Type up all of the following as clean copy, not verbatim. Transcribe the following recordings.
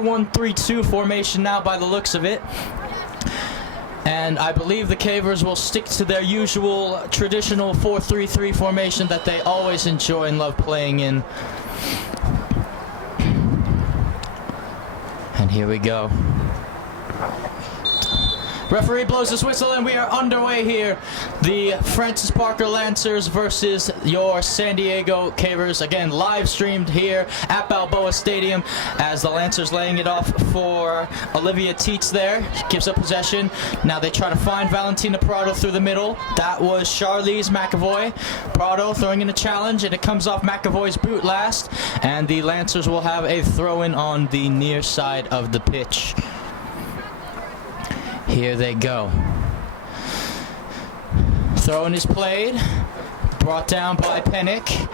4-1-3-2 formation now by the looks of it. And I believe the Cavers will stick to their usual traditional 4-3-3 formation that they always enjoy and love playing in. And here we go. Referee blows his whistle and we are underway here. The Francis Parker Lancers versus your San Diego Cavers. Again, live streamed here at Balboa Stadium as the Lancers laying it off for Olivia Teets there. Gives up possession. Now they try to find Valentina Prado through the middle. That was Charlize McAvoy. Prado throwing in a challenge and it comes off McAvoy's boot last. And the Lancers will have a throw-in on the near side of the pitch. Here they go. Throw-in is played. Brought down by Pennick.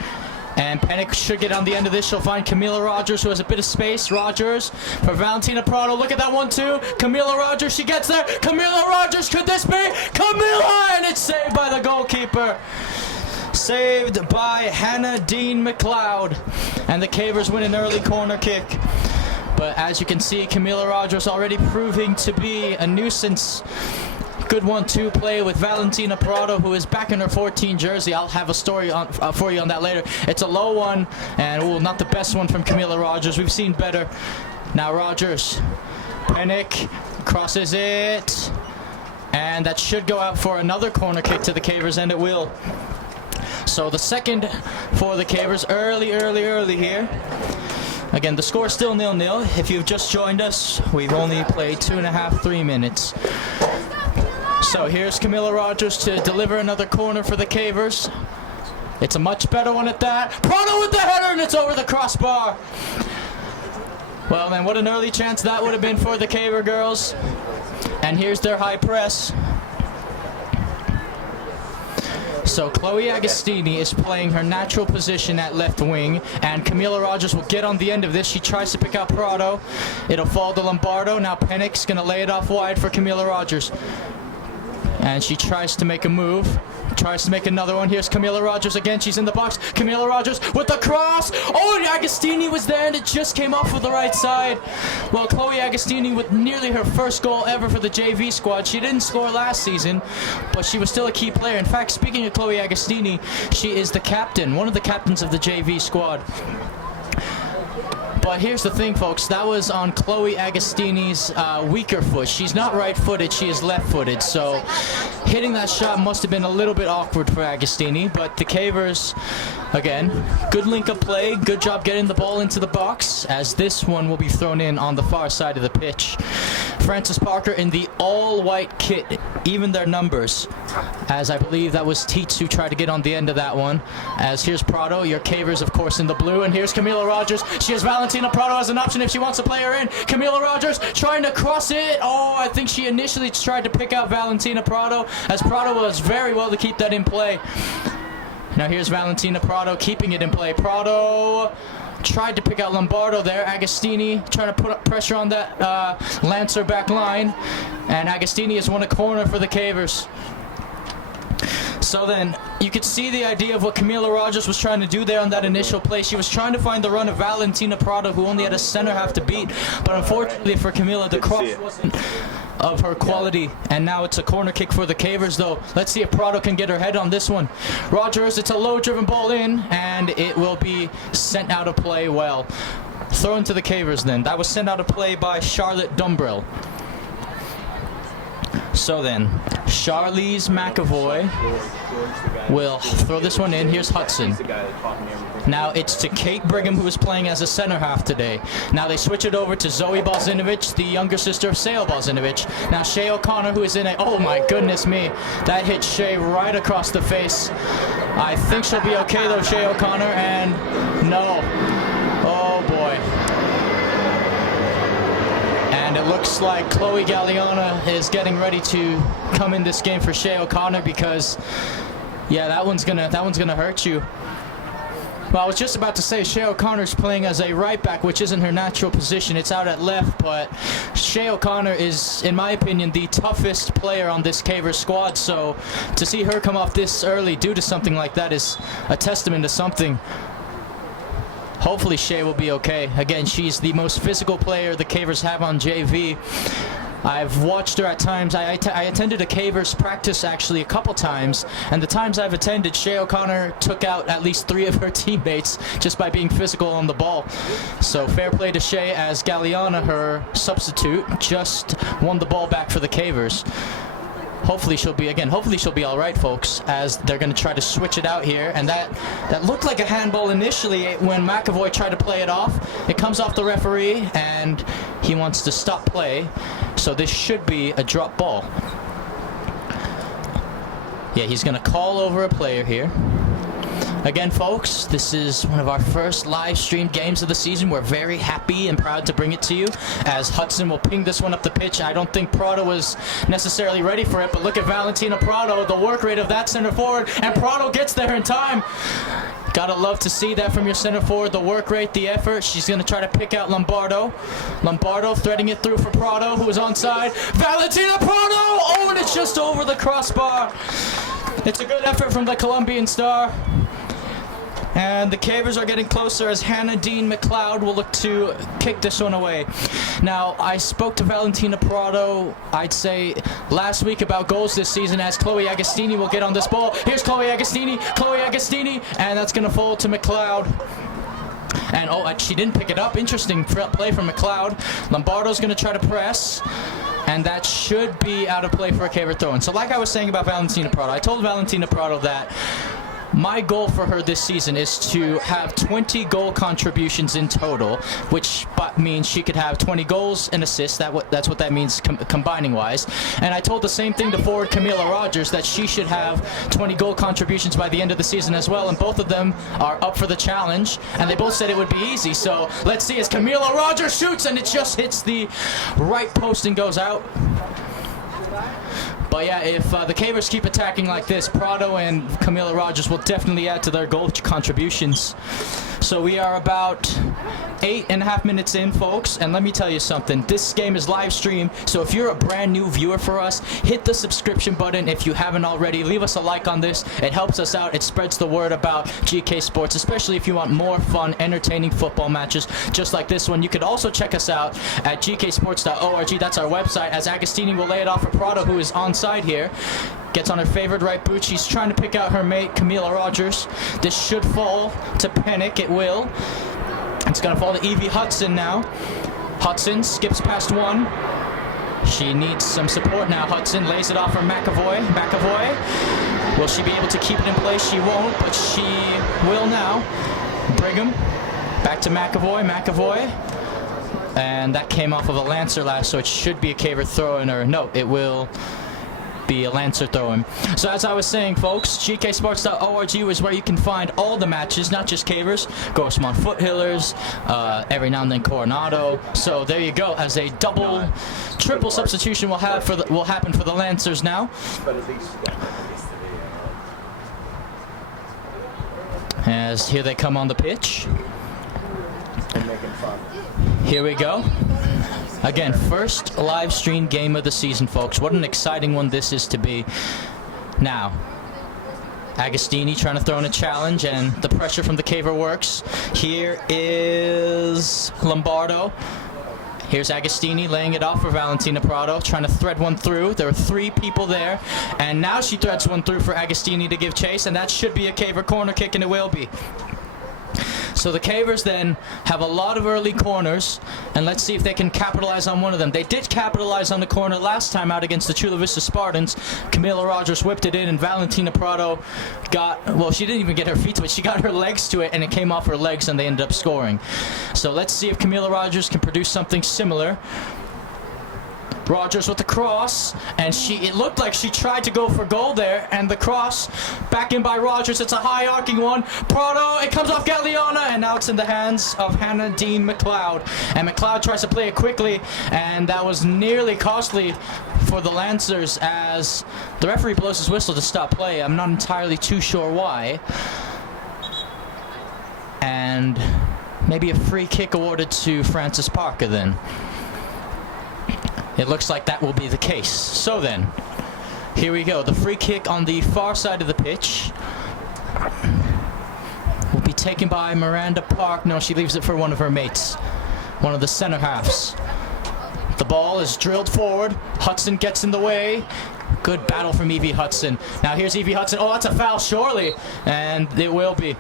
And Pennick should get on the end of this. She'll find Camila Rogers, who has a bit of space. Rogers for Valentina Prado. Look at that 1-2. Camila Rogers, she gets there. Camila Rogers, could this be? Camila! And it's saved by the goalkeeper. Saved by Hannah Dean McLeod. And the Cavers win an early corner kick. But as you can see, Camila Rogers already proving to be a nuisance. Good 1-2 play with Valentina Prado, who is back in her 14 jersey. I'll have a story on, for you on that later. It's a low one, and not the best one from Camila Rogers. We've seen better. Now Rogers. Pennick crosses it. And that should go out for another corner kick to the Cavers, and it will. So the second for the Cavers. Early here. Again, the score is still 0-0. If you've just joined us, we've only played 2.5-3 minutes. So here's Camila Rogers to deliver another corner for the Cavers. It's a much better one at that. Prado with the header, and it's over the crossbar. Well, then, what an early chance that would have been for the Caver girls. And here's their high press. So Chloe Agostini is playing her natural position at left wing, and Camila Rogers will get on the end of this. She tries to pick out Prado. It'll fall to Lombardo. Now Pennick's going to lay it off wide for Camila Rogers. And she tries to make a move. Tries to make another one. Here's Camila Rogers again. She's in the box. Camila Rogers with the cross. Oh, and Agostini was there, and it just came off with the right side. Well, Chloe Agostini with nearly her first goal ever for the JV squad. She didn't score last season, but she was still a key player. In fact, speaking of Chloe Agostini, she is the captain, one of the captains of the JV squad. But here's the thing, folks. That was on Chloe Agostini's weaker foot. She's not right-footed. She is left-footed. So hitting that shot must have been a little bit awkward for Agostini. But the Cavers, again, good link-up play. Good job getting the ball into the box, as this one will be thrown in on the far side of the pitch. Francis Parker in the all-white kit, even their numbers, as I believe that was Teets who tried to get on the end of that one. As here's Prado, your Cavers, of course, in the blue. And here's Camila Rogers. She has Valentina Prado as an option if she wants to play her in. Camila Rogers trying to cross it. Oh, I think she initially tried to pick out Valentina Prado, as Prado was very well to keep that in play. Now here's Valentina Prado keeping it in play. Prado tried to pick out Lombardo there. Agostini trying to put up pressure on that Lancer back line. And Agostini has won a corner for the Cavers. So then, you could see the idea of what Camila Rogers was trying to do there on that initial play. She was trying to find the run of Valentina Prado, who only had a center half to beat. But unfortunately for Camila, the cross wasn't of her quality. And now it's a corner kick for the Cavers, though. Let's see if Prado can get her head on this one. Rogers, it's a low-driven ball in, and it will be sent out of play well. Thrown to the Cavers then. That was sent out of play by Charlotte Dumbrell. So then, Charlize McAvoy will throw this one in. Here's Hudson. Now it's to Kate Brigham, who is playing as a center half today. Now they switch it over to Zoe Balzinovich, the younger sister of Sale Balzinovich. Now Shay O'Connor, who is in a... Oh my goodness me. That hit Shay right across the face. I think she'll be okay though, Shay O'Connor, and no. Oh boy. And it looks like Chloe Galliana is getting ready to come in this game for Shay O'Connor, because, yeah, that one's gonna hurt you. Well, I was just about to say Shay O'Connor's playing as a right back, which isn't her natural position. It's out at left, but Shay O'Connor is, in my opinion, the toughest player on this Caver squad. So to see her come off this early due to something like that is a testament to something. Hopefully Shea will be okay. Again, she's the most physical player the Cavers have on JV. I've watched her at times. I attended a Cavers practice actually a couple times, and the times I've attended, Shea O'Connor took out at least 3 of her teammates just by being physical on the ball. So fair play to Shea, as Galliana, her substitute, just won the ball back for the Cavers. Hopefully she'll be all right, folks, as they're going to try to switch it out here. And that looked like a handball initially when McAvoy tried to play it off. It comes off the referee, and he wants to stop play. So this should be a drop ball. Yeah, he's going to call over a player here. Again, folks, this is one of our first live streamed games of the season. We're very happy and proud to bring it to you, as Hudson will ping this one up the pitch. I don't think Prado was necessarily ready for it, but look at Valentina Prado, the work rate of that center forward, and Prado gets there in time. Gotta love to see that from your center forward, the work rate, the effort. She's gonna try to pick out Lombardo. Lombardo threading it through for Prado, who is onside. Valentina Prado! Oh, and it's just over the crossbar. It's a good effort from the Colombian star. And the Cavers are getting closer, as Hannah Dean McLeod will look to kick this one away. Now, I spoke to Valentina Prado, I'd say, last week about goals this season, as Chloe Agostini will get on this ball. Here's Chloe Agostini, and that's going to fall to McLeod. And, oh, she didn't pick it up. Interesting play from McLeod. Lombardo's going to try to press. And that should be out of play for a Caver throw-in. So like I was saying about Valentina Prado, I told Valentina Prado that my goal for her this season is to have 20 goal contributions in total, which means she could have 20 goals and assists. That's what that means combining-wise. And I told the same thing to forward Camila Rogers, that she should have 20 goal contributions by the end of the season as well, and both of them are up for the challenge, and they both said it would be easy. So let's see as Camila Rogers shoots, and it just hits the right post and goes out. But yeah, if the Cavers keep attacking like this, Prado and Camila Rogers will definitely add to their goal contributions. So we are about 8.5 minutes in, folks, and let me tell you something. This game is live streamed, so if you're a brand new viewer for us, hit the subscription button if you haven't already. Leave us a like on this. It helps us out. It spreads the word about GK Sports, especially if you want more fun, entertaining football matches just like this one. You could also check us out at gksports.org. That's our website, as Agostini will lay it off for Prado, who is onside here. Gets on her favored right boot. She's trying to pick out her mate, Camila Rogers. This should fall to Pennick. It will. It's going to fall to Evie Hudson now. Hudson skips past one. She needs some support now. Hudson lays it off for McAvoy. McAvoy. Will she be able to keep it in place? She won't, but she will now. Brigham. Back to McAvoy. McAvoy. And that came off of a Lancer last, so it should be a Caver throw-in, or no, it will be a Lancer throw-in. So as I was saying, folks, gksports.org is where you can find all the matches, not just Cavers, Grossmont Foothillers, every now and then Coronado. So there you go, as a triple substitution will happen for the Lancers now. As here they come on the pitch. Here we go. Again, first live stream game of the season, folks. What an exciting one this is to be. Now, Agostini trying to throw in a challenge, and the pressure from the Caver works. Here is Lombardo. Here's Agostini laying it off for Valentina Prado, trying to thread one through. There are 3 people there, and now she threads one through for Agostini to give chase, and that should be a Caver corner kick, and it will be. So the Cavers then have a lot of early corners, and let's see if they can capitalize on one of them. They did capitalize on the corner last time out against the Chula Vista Spartans. Camila Rogers whipped it in, and Valentina Prado well, she didn't even get her feet to it. She got her legs to it, and it came off her legs, and they ended up scoring. So let's see if Camila Rogers can produce something similar. Rogers with the cross, and it looked like she tried to go for goal there, and the cross back in by Rogers. It's a high arcing one. Prado, it comes off Galliana, and now it's in the hands of Hannah Dean McLeod. And McLeod tries to play it quickly, and that was nearly costly for the Lancers, as the referee blows his whistle to stop play. I'm not entirely too sure why. And maybe a free kick awarded to Francis Parker then. It looks like that will be the case. So then, here we go. The free kick on the far side of the pitch will be taken by Miranda Park. No, she leaves it for one of her mates, one of the center halves. The ball is drilled forward. Hudson gets in the way. Good battle from Evie Hudson. Now here's Evie Hudson. Oh, that's a foul, surely. And it will be.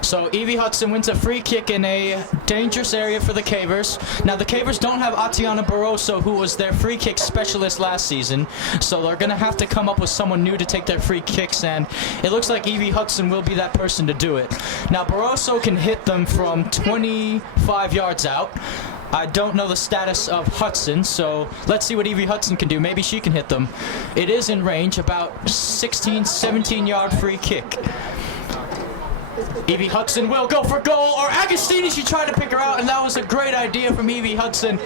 So Evie Hudson wins a free kick in a dangerous area for the Cavers. Now the Cavers don't have Atiana Barroso, who was their free kick specialist last season. So they're going to have to come up with someone new to take their free kicks, and it looks like Evie Hudson will be that person to do it. Now Barroso can hit them from 25 yards out. I don't know the status of Hudson, so let's see what Evie Hudson can do. Maybe she can hit them. It is in range, about 16, 17-yard free kick. Evie Hudson will go for goal, or Agostini, she tried to pick her out, and that was a great idea from Evie Hudson.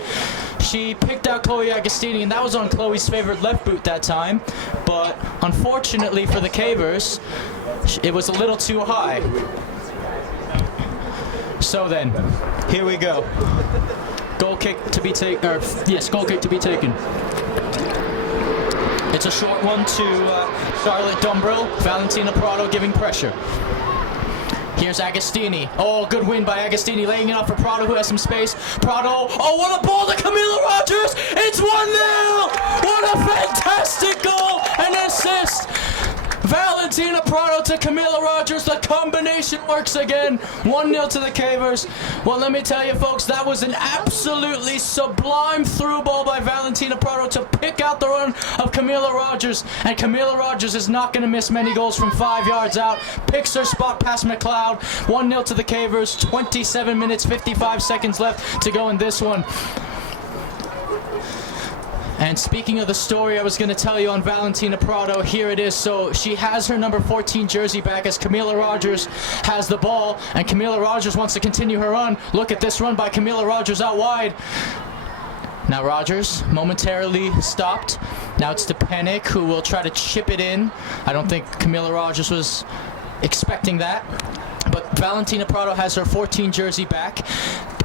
She picked out Chloe Agostini, and that was on Chloe's favorite left boot that time. But unfortunately for the Cavers, it was a little too high. So then, here we go. Goal kick to be taken, goal kick to be taken. It's a short one to Charlotte Dumbrill. Valentina Prado giving pressure. Here's Agostini. Oh, good win by Agostini, laying it up for Prado, who has some space. Prado, oh, what a ball to Camila Rogers! It's 1-0! What a fantastic goal and assist! Valentina Prado to Camila Rogers. The combination works again. 1-0 to the Cavers. Well, let me tell you, folks, that was an absolutely sublime through ball by Valentina Prado to pick out the run of Camila Rogers. And Camila Rogers is not going to miss many goals from 5 yards out. Picks her spot past McLeod. 1-0 to the Cavers. 27 minutes, 55 seconds left to go in this one. And speaking of the story I was going to tell you on Valentina Prado, here it is. So she has her number 14 jersey back as Camila Rogers has the ball, and Camila Rogers wants to continue her run. Look at this run by Camila Rogers out wide. Now Rogers momentarily stopped. Now it's to Penick, who will try to chip it in. I don't think Camila Rogers was expecting that. But Valentina Prado has her 14 jersey back.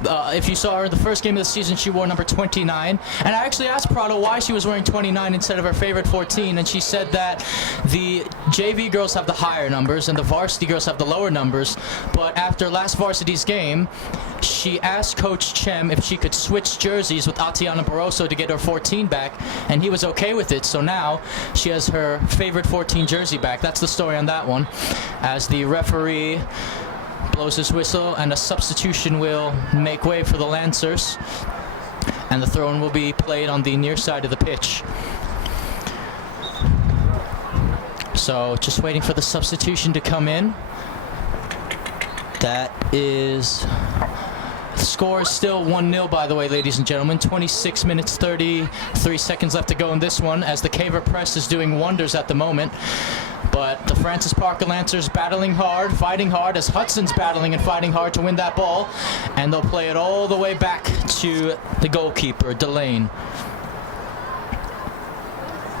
If you saw her in the first game of the season, she wore number 29. And I actually asked Prado why she was wearing 29 instead of her favorite 14, and she said that the JV girls have the higher numbers and the varsity girls have the lower numbers. But after last varsity's game, she asked Coach Chem if she could switch jerseys with Atiana Barroso to get her 14 back, and he was okay with it. So now she has her favorite 14 jersey back. That's the story on that one. As the referee blows his whistle and a substitution will make way for the Lancers, and the throw-in will be played on the near side of the pitch. So just waiting for the substitution to come in. That is, the score is still 1-0, by the way, ladies and gentlemen. 26 minutes 33 seconds left to go in this one, as the Caver press is doing wonders at the moment. But the Francis Parker Lancers battling hard, fighting hard, as Hudson's battling and fighting hard to win that ball. And they'll play it all the way back to the goalkeeper, Delane.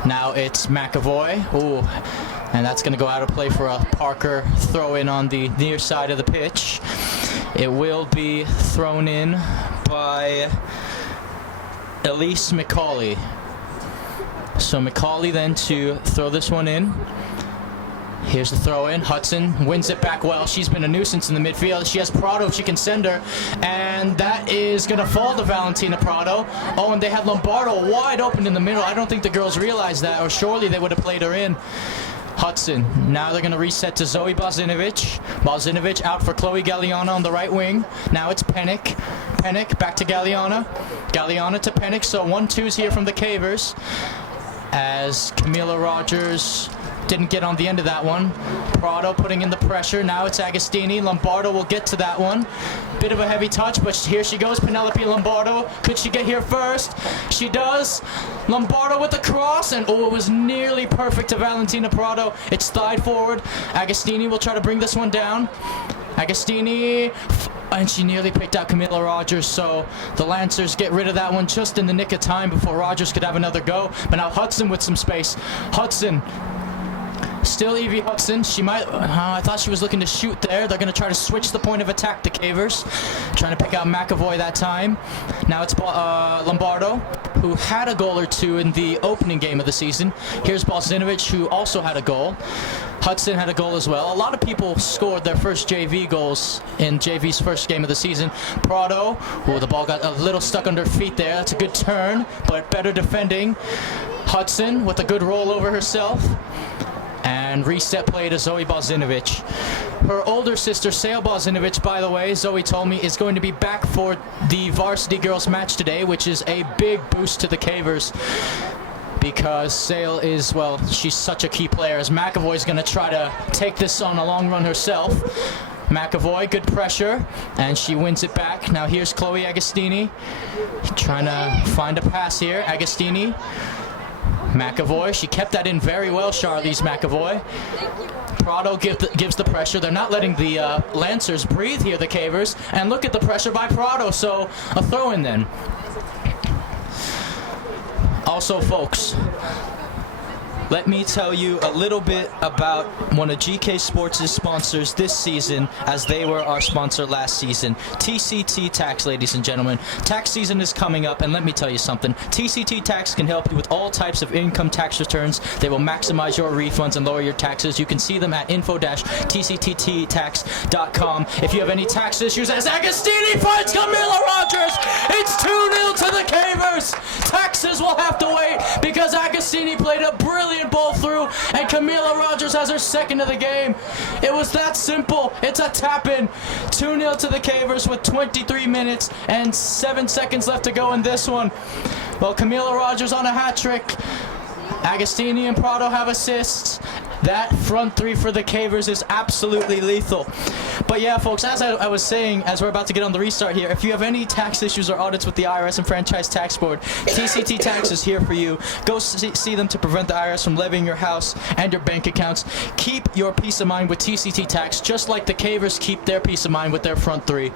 Now it's McAvoy. Ooh, and that's going to go out of play for a Parker throw-in on the near side of the pitch. It will be thrown in by Elise McCauley. So McCauley then to throw this one in. Here's the throw-in. Hudson wins it back well. She's been a nuisance in the midfield. She has Prado if she can send her. And that is going to fall to Valentina Prado. Oh, and they had Lombardo wide open in the middle. I don't think the girls realized that, or surely they would have played her in. Hudson. Now they're going to reset to Zoe Balzinovic. Balzinovic out for Chloe Galliana on the right wing. Now it's Penick. Penick back to Galliana. Galliana to Penick. So 1-2s here from the Cavers, as Camila Rogers didn't get on the end of that one. Prado putting in the pressure. Now it's Agostini. Lombardo will get to that one. Bit of a heavy touch, but here she goes, Penelope Lombardo. Could she get here first? She does. Lombardo with the cross, and oh, it was nearly perfect to Valentina Prado. It's thighed forward. Agostini will try to bring this one down. Agostini, and she nearly picked out Camila Rogers, so the Lancers get rid of that one just in the nick of time before Rogers could have another go. But now Hudson with some space. Hudson. Still Evie Hudson. She might, I thought she was looking to shoot there. They're going to try to switch the point of attack, the Cavers. Trying to pick out McAvoy that time. Now it's Lombardo, who had a goal or two in the opening game of the season. Here's Balzinovic, who also had a goal. Hudson had a goal as well. A lot of people scored their first JV goals in JV's first game of the season. Prado, the ball got a little stuck under feet there. That's a good turn, but better defending. Hudson with a good roll over herself. And reset play to Zoe Bozinovic. Her older sister, Sail Bozinovic, by the way, Zoe told me, is going to be back for the varsity girls match today, which is a big boost to the Cavers. Because Sail is, well, she's such a key player, as McAvoy is going to try to take this on a long run herself. McAvoy, good pressure, and she wins it back. Now here's Chloe Agostini, trying to find a pass here. Agostini, McAvoy, she kept that in very well, Charlize McAvoy. Prado gives the pressure. They're not letting the Lancers breathe here, the Cavers. And look at the pressure by Prado, so a throw-in then. Also, folks, let me tell you a little bit about one of GK Sports' sponsors this season, as they were our sponsor last season. TCT Tax, ladies and gentlemen. Tax season is coming up, and let me tell you something. TCT Tax can help you with all types of income tax returns. They will maximize your refunds and lower your taxes. You can see them at info-tcttax.com. If you have any tax issues, as Agostini fights Camila Rogers, it's 2-0 to the Cavers. Taxes will have to wait because Agostini played a brilliant ball through, and Camila Rogers has her second of the game. It was that simple. It's a tap-in. 2-0 to the Cavers with 23 minutes and 7 seconds left to go in this one. Well, Camila Rogers on a hat trick. Agostini and Prado have assists. That front three for the Cavers is absolutely lethal. But yeah, folks, as I was saying, as we're about to get on the restart here, if you have any tax issues or audits with the IRS and Franchise Tax Board, TCT Tax is here for you. Go see them to prevent the IRS from levying your house and your bank accounts. Keep your peace of mind with TCT Tax, just like the Cavers keep their peace of mind with their front three.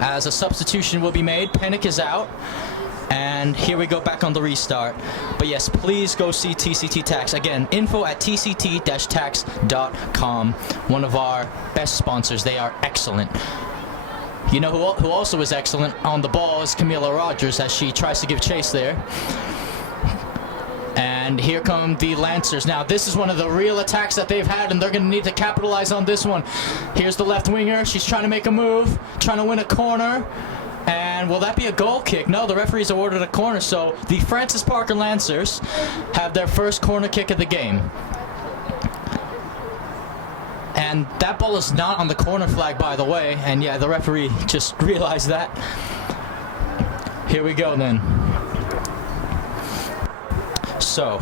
As a substitution will be made, Pennick is out. And here we go back on the restart. But yes, please go see TCT Tax. Again, info@tct-tax.com. One of our best sponsors. They are excellent. You know who also is excellent on the ball is Camila Rogers, as she tries to give chase there. And here come the Lancers. Now, this is one of the real attacks that they've had, and they're going to need to capitalize on this one. Here's the left winger. She's trying to make a move, trying to win a corner. And will that be a goal kick? No, the referee's awarded a corner, so the Francis Parker Lancers have their first corner kick of the game. And that ball is not on the corner flag, by the way, and yeah, the referee just realized that. Here we go then. So,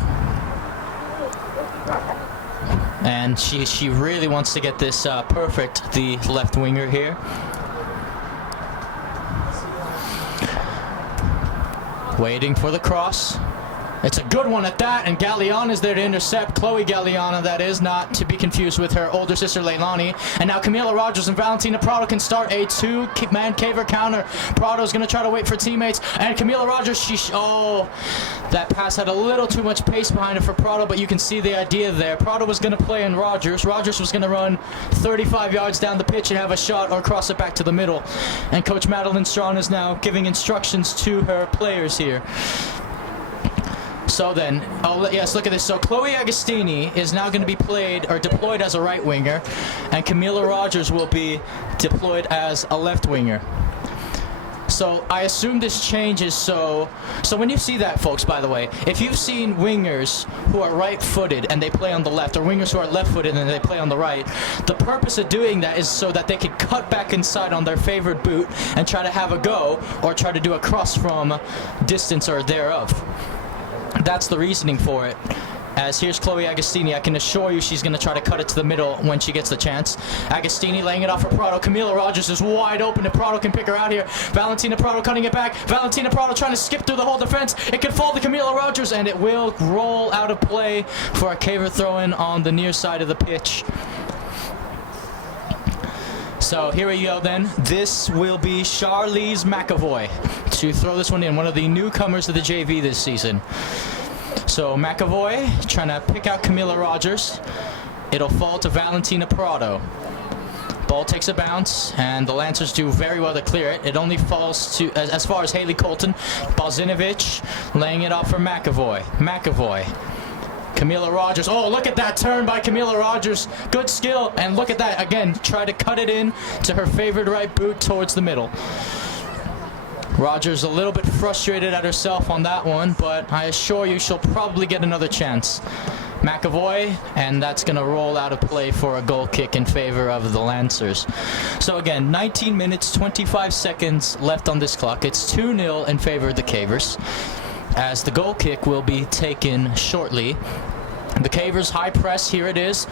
and she really wants to get this perfect, the left winger here. Waiting for the cross. It's a good one at that, and Galliana is there to intercept. Chloe Galliana, that is, not to be confused with her older sister Leilani. And now Camila Rogers and Valentina Prado can start a two-man Caver counter. Prado's going to try to wait for teammates, and Camila Rogers, that pass had a little too much pace behind it for Prado, but you can see the idea there. Prado was going to play in Rogers. Rogers was going to run 35 yards down the pitch and have a shot or cross it back to the middle. And Coach Madeline Strawn is now giving instructions to her players here. So then, yes, look at this. So Chloe Agostini is now going to be deployed as a right winger, and Camila Rogers will be deployed as a left winger. So I assume this changes. So when you see that, folks, by the way, if you've seen wingers who are right-footed and they play on the left, or wingers who are left-footed and they play on the right, the purpose of doing that is so that they can cut back inside on their favorite boot and try to have a go, or try to do a cross from distance or thereof. That's the reasoning for it. As here's Chloe Agostini. I can assure you she's going to try to cut it to the middle when she gets the chance. Agostini laying it off for Prado. Camila Rogers is wide open if Prado can pick her out here. Valentina Prado cutting it back. Valentina Prado trying to skip through the whole defense. It can fall to Camila Rogers, and it will roll out of play for a Caver throw-in on the near side of the pitch. So here we go then. This will be Charlize McAvoy to throw this one in, one of the newcomers to the JV this season. So McAvoy trying to pick out Camila Rogers. It'll fall to Valentina Prado. Ball takes a bounce, and the Lancers do very well to clear it. It only falls to as far as Haley Colton. Bozinovic laying it off for McAvoy. McAvoy Camila Rogers. Oh, look at that turn by Camila Rogers. Good skill. And look at that. Again, try to cut it in to her favorite right boot towards the middle. Rogers a little bit frustrated at herself on that one, but I assure you she'll probably get another chance. McAvoy, and that's going to roll out of play for a goal kick in favor of the Lancers. So again, 19 minutes, 25 seconds left on this clock. It's 2-0 in favor of the Cavers, as the goal kick will be taken shortly. The Cavers high press, here it is.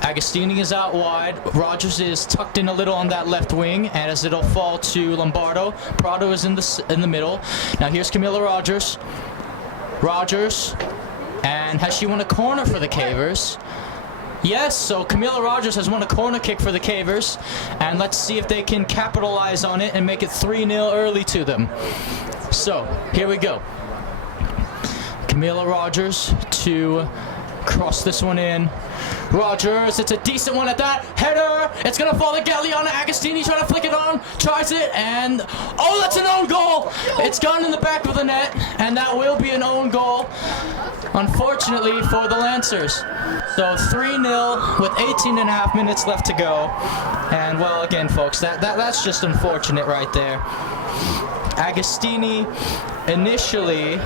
Agostini is out wide. Rogers is tucked in a little on that left wing, and as it'll fall to Lombardo. Prado is in the middle. Now here's Camila Rogers. Rogers, and has she won a corner for the Cavers? Yes, so Camila Rogers has won a corner kick for the Cavers, and let's see if they can capitalize on it and make it 3-0 early to them. So, here we go. Camila Rogers to cross this one in. Rogers, it's a decent one at that. Header, it's going to fall to Galliana. Agostini trying to flick it on, tries it, and oh, that's an own goal. It's gone in the back of the net, and that will be an own goal, unfortunately, for the Lancers. So 3-0 with 18 and a half minutes left to go. And, well, again, folks, that's just unfortunate right there. Agostini initially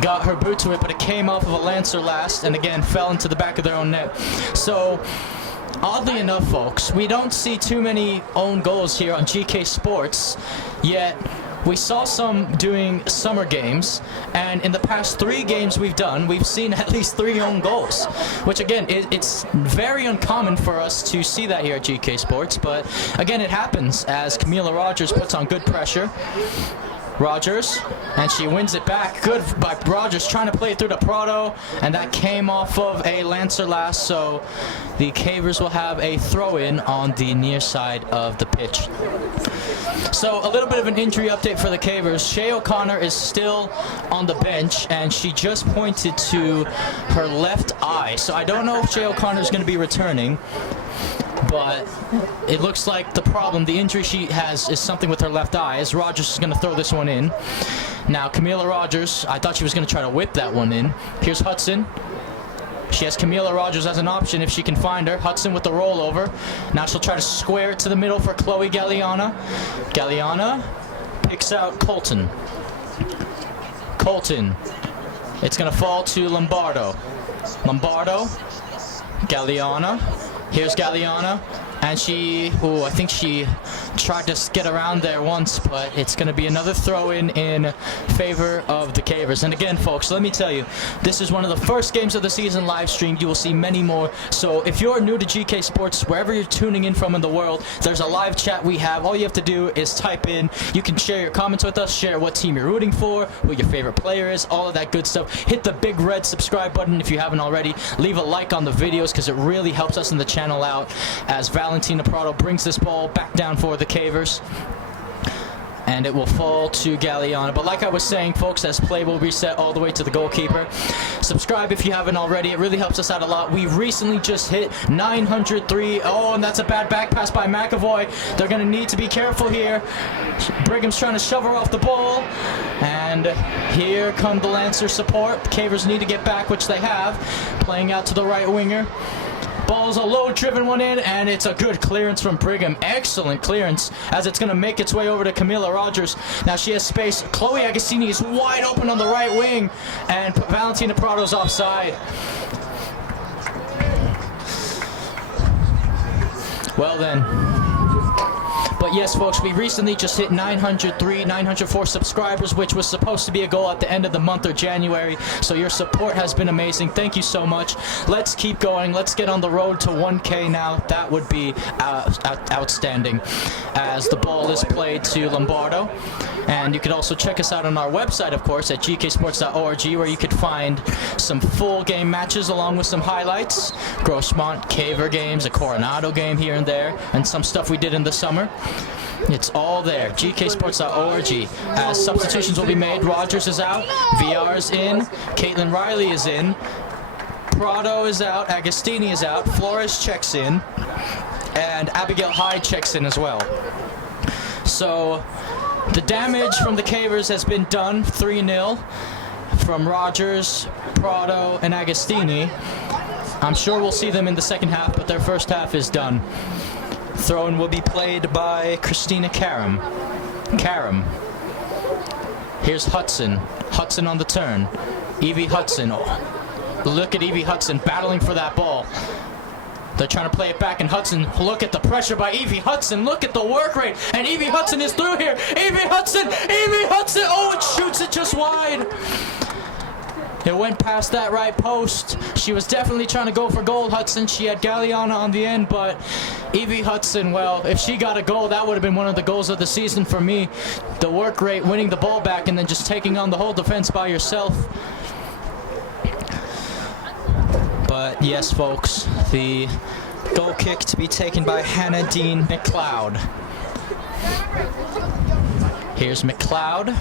got her boot to it, but it came off of a Lancer last, and again fell into the back of their own net. So oddly enough, folks, we don't see too many own goals here on GK Sports, yet we saw some during summer games, and in the past 3 games we've done, we've seen at least 3 own goals, which again, it's very uncommon for us to see that here at GK Sports, but again, it happens as Camila Rogers puts on good pressure. Rogers, and she wins it back. Good by Rogers, trying to play it through to Prado, and that came off of a Lancer last, so the Cavers will have a throw-in on the near side of the pitch. So a little bit of an injury update for the Cavers. Shea O'Connor is still on the bench, and she just pointed to her left eye, so I don't know if Shea O'Connor is going to be returning, but it looks like the injury she has is something with her left eye, as Rogers is going to throw this one in. Now, Camila Rogers, I thought she was going to try to whip that one in. Here's Hudson. She has Camila Rogers as an option if she can find her. Hudson with the rollover. Now she'll try to square it to the middle for Chloe Galliana. Galliana picks out Colton. Colton. It's going to fall to Lombardo. Lombardo. Galliana. Here's Galliana, and I think she tried to get around there once, but it's going to be another throw-in in favor of the Cavers. And again, folks, let me tell you, this is one of the first games of the season live streamed. You will see many more. So if you're new to GK Sports, wherever you're tuning in from in the world, there's a live chat we have. All you have to do is type in. You can share your comments with us, share what team you're rooting for, who your favorite player is, all of that good stuff. Hit the big red subscribe button if you haven't already. Leave a like on the videos because it really helps us in the channel out as Valentina Prado brings this ball back down for the Cavers, and it will fall to Galliana. But like I was saying, folks, as play will reset all the way to the goalkeeper. Subscribe if you haven't already. It really helps us out a lot. We recently just hit 903. Oh, and that's a bad back pass by McAvoy. They're going to need to be careful here. Brigham's trying to shove her off the ball, and here come the Lancer support. The Cavers need to get back, which they have. Playing out to the right winger. Ball's a low-driven one in, and it's a good clearance from Brigham. Excellent clearance, as it's going to make its way over to Camila Rogers. Now she has space. Chloe Agostini is wide open on the right wing, and Valentina Prado's offside. Well then. But yes, folks, we recently just hit 904 subscribers, which was supposed to be a goal at the end of the month or January. So your support has been amazing. Thank you so much. Let's keep going. Let's get on the road to 1K now. That would be outstanding, as the ball is played to Lombardo. And you can also check us out on our website, of course, at gksports.org, where you could find some full game matches along with some highlights. Grossmont Caver games, a Coronado game here and there, and some stuff we did in the summer. It's all there. gksports.org. As substitutions will be made, Rogers is out, VR is in, Caitlin Riley is in, Prado is out, Agostini is out, Flores checks in, and Abigail Hyde checks in as well. So the damage from the Cavers has been done, 3-0. from Rogers, Prado, and Agostini. I'm sure we'll see them in the second half, but their first half is done. Throw-in will be played by Christina Karam. Here's Hudson. Hudson on the turn. Evie Hudson. Oh, look at Evie Hudson battling for that ball. They're trying to play it back, and Hudson, look at the pressure by Evie Hudson. Look at the work rate, and Evie Hudson is through here. Evie Hudson! Oh, it shoots it just wide. It went past that right post. She was definitely trying to go for goal, Hudson. She had Galliana on the end, but Evie Hudson, well, if she got a goal, that would have been one of the goals of the season for me. The work rate, winning the ball back, and then just taking on the whole defense by yourself. But yes, folks, the goal kick to be taken by Hannah Dean McLeod. Here's McLeod.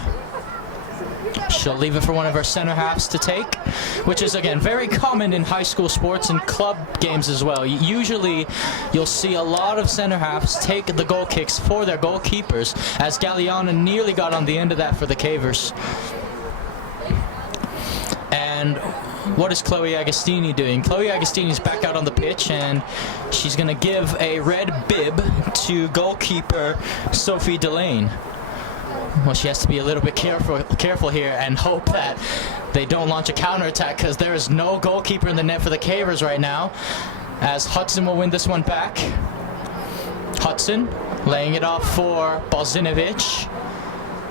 She'll leave it for one of her center halves to take, which is, again, very common in high school sports and club games as well. Usually, you'll see a lot of center halves take the goal kicks for their goalkeepers, as Galliana nearly got on the end of that for the Cavers. And what is Chloe Agostini doing? Chloe Agostini's back out on the pitch, and she's going to give a red bib to goalkeeper Sophie Delane. Well, she has to be a little bit careful here and hope that they don't launch a counterattack, because there is no goalkeeper in the net for the Cavers right now, as Hudson will win this one back. Hudson laying it off for Balzinovic.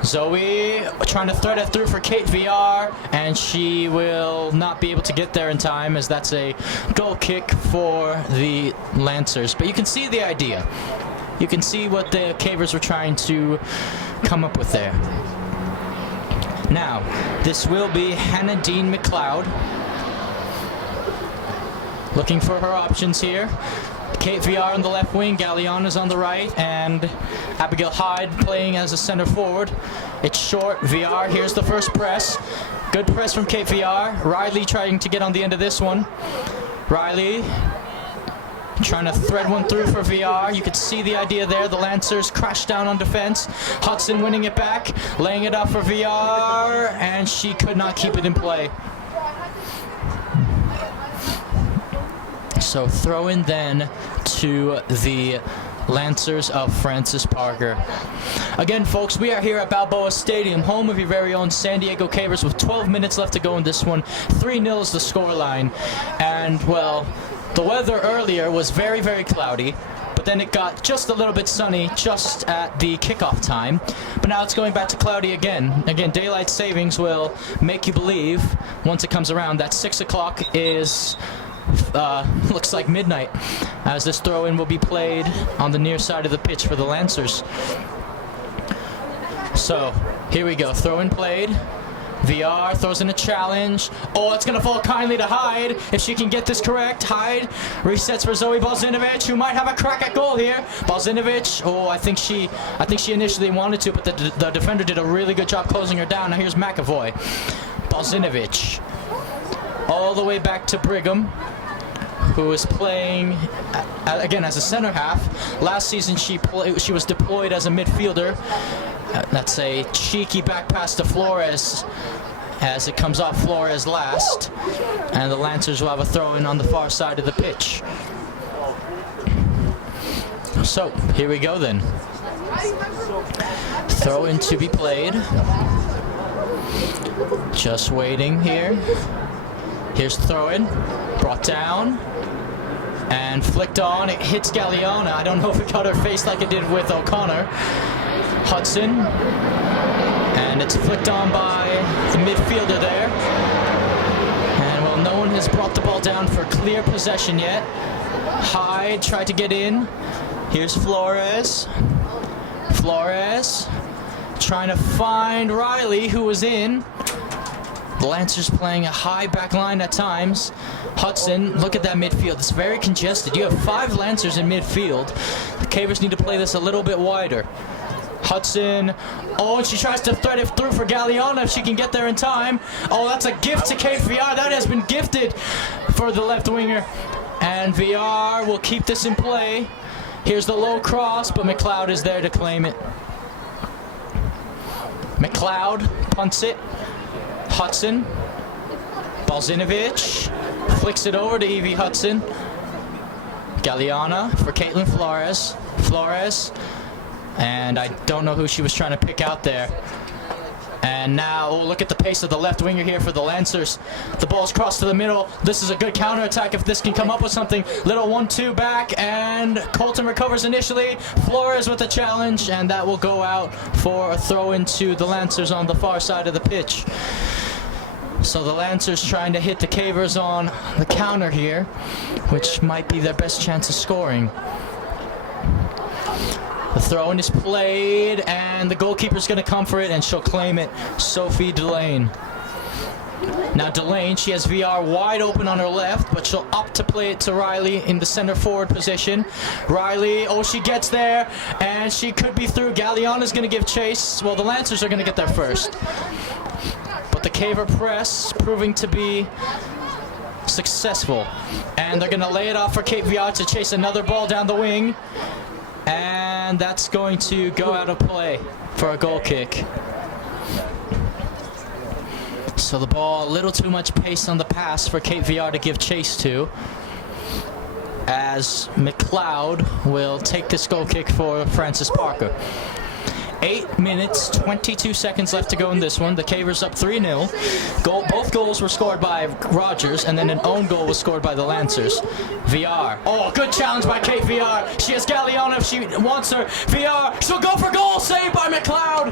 Zoe trying to thread it through for Kate VR, and she will not be able to get there in time, as that's a goal kick for the Lancers. But you can see the idea. You can see what the Cavers were trying to come up with there. Now, this will be Hannah Dean McLeod looking for her options here. Kate VR on the left wing, Galliana's on the right, and Abigail Hyde playing as a center forward. It's short, VR, here's the first press. Good press from Kate VR. Riley trying to get on the end of this one. Riley trying to thread one through for VR. You could see the idea there. The Lancers crash down on defense. Hudson winning it back, laying it up for VR, and she could not keep it in play. So throw in then to the Lancers of Francis Parker. Again, folks, we are here at Balboa Stadium, home of your very own San Diego Cavers, with 12 minutes left to go in this one. 3-0 is the scoreline. And, well, the weather earlier was very, very cloudy, but then it got just a little bit sunny just at the kickoff time. But now it's going back to cloudy again. Again, daylight savings will make you believe, once it comes around, that 6 o'clock is looks like midnight, as this throw-in will be played on the near side of the pitch for the Lancers. So here we go, throw-in played. VR throws in a challenge. Oh, it's going to fall kindly to Hyde. If she can get this correct, Hyde resets for Zoe Balzinovic, who might have a crack at goal here. Balzinovic, oh, I think she initially wanted to, but the defender did a really good job closing her down. Now here's McAvoy. Balzinovic all the way back to Brigham, who is playing again as a center half. Last season she was deployed as a midfielder. That's a cheeky back pass to Flores, as it comes off Flores last, and the Lancers will have a throw-in on the far side of the pitch. So here we go then. Throw-in to be played. Just waiting here. Here's the throw-in, brought down and flicked on. It hits Galliana. I don't know if it got her face like it did with O'Connor. Hudson, and it's flicked on by the midfielder there. And well, no one has brought the ball down for clear possession yet. Hyde tried to get in. Here's Flores. Flores trying to find Riley, who was in. The Lancers playing a high back line at times. Hudson, look at that midfield. It's very congested. You have 5 Lancers in midfield. The Cavers need to play this a little bit wider. Hudson, oh, and she tries to thread it through for Galliana if she can get there in time. Oh, that's a gift to Kate VR. That has been gifted for the left winger. And VR will keep this in play. Here's the low cross, but McLeod is there to claim it. McLeod punts it. Hudson. Balzinovich flicks it over to Evie Hudson. Galeana for Caitlin Flores. Flores. And I don't know who she was trying to pick out there. And now, oh, look at the pace of the left winger here for the Lancers. The ball's crossed to the middle. This is a good counterattack if this can come up with something. Little 1-2 back, and Colton recovers initially. Flores with the challenge, and that will go out for a throw into the Lancers on the far side of the pitch. So the Lancers trying to hit the Cavers on the counter here, which might be their best chance of scoring. The throw-in is played, and the goalkeeper's going to come for it, and she'll claim it. Sophie Delane. Now Delane, she has VR wide open on her left, but she'll opt to play it to Riley in the center forward position. Riley, oh, she gets there, and she could be through. Galeana's going to give chase. Well, the Lancers are going to get there first. But the Caver press proving to be successful. And they're going to lay it off for Kate VR to chase another ball down the wing. And that's going to go out of play for a goal kick. So the ball, a little too much pace on the pass for Kate VR to give chase to, as McLeod will take this goal kick for Frances Parker. 8 minutes, 22 seconds left to go in this one. The Cavers up 3-0. Both goals were scored by Rogers, and then an own goal was scored by the Lancers. VR. Oh, good challenge by Kate VR. She has Galeana if she wants her. VR, she'll go for goal, saved by McLeod.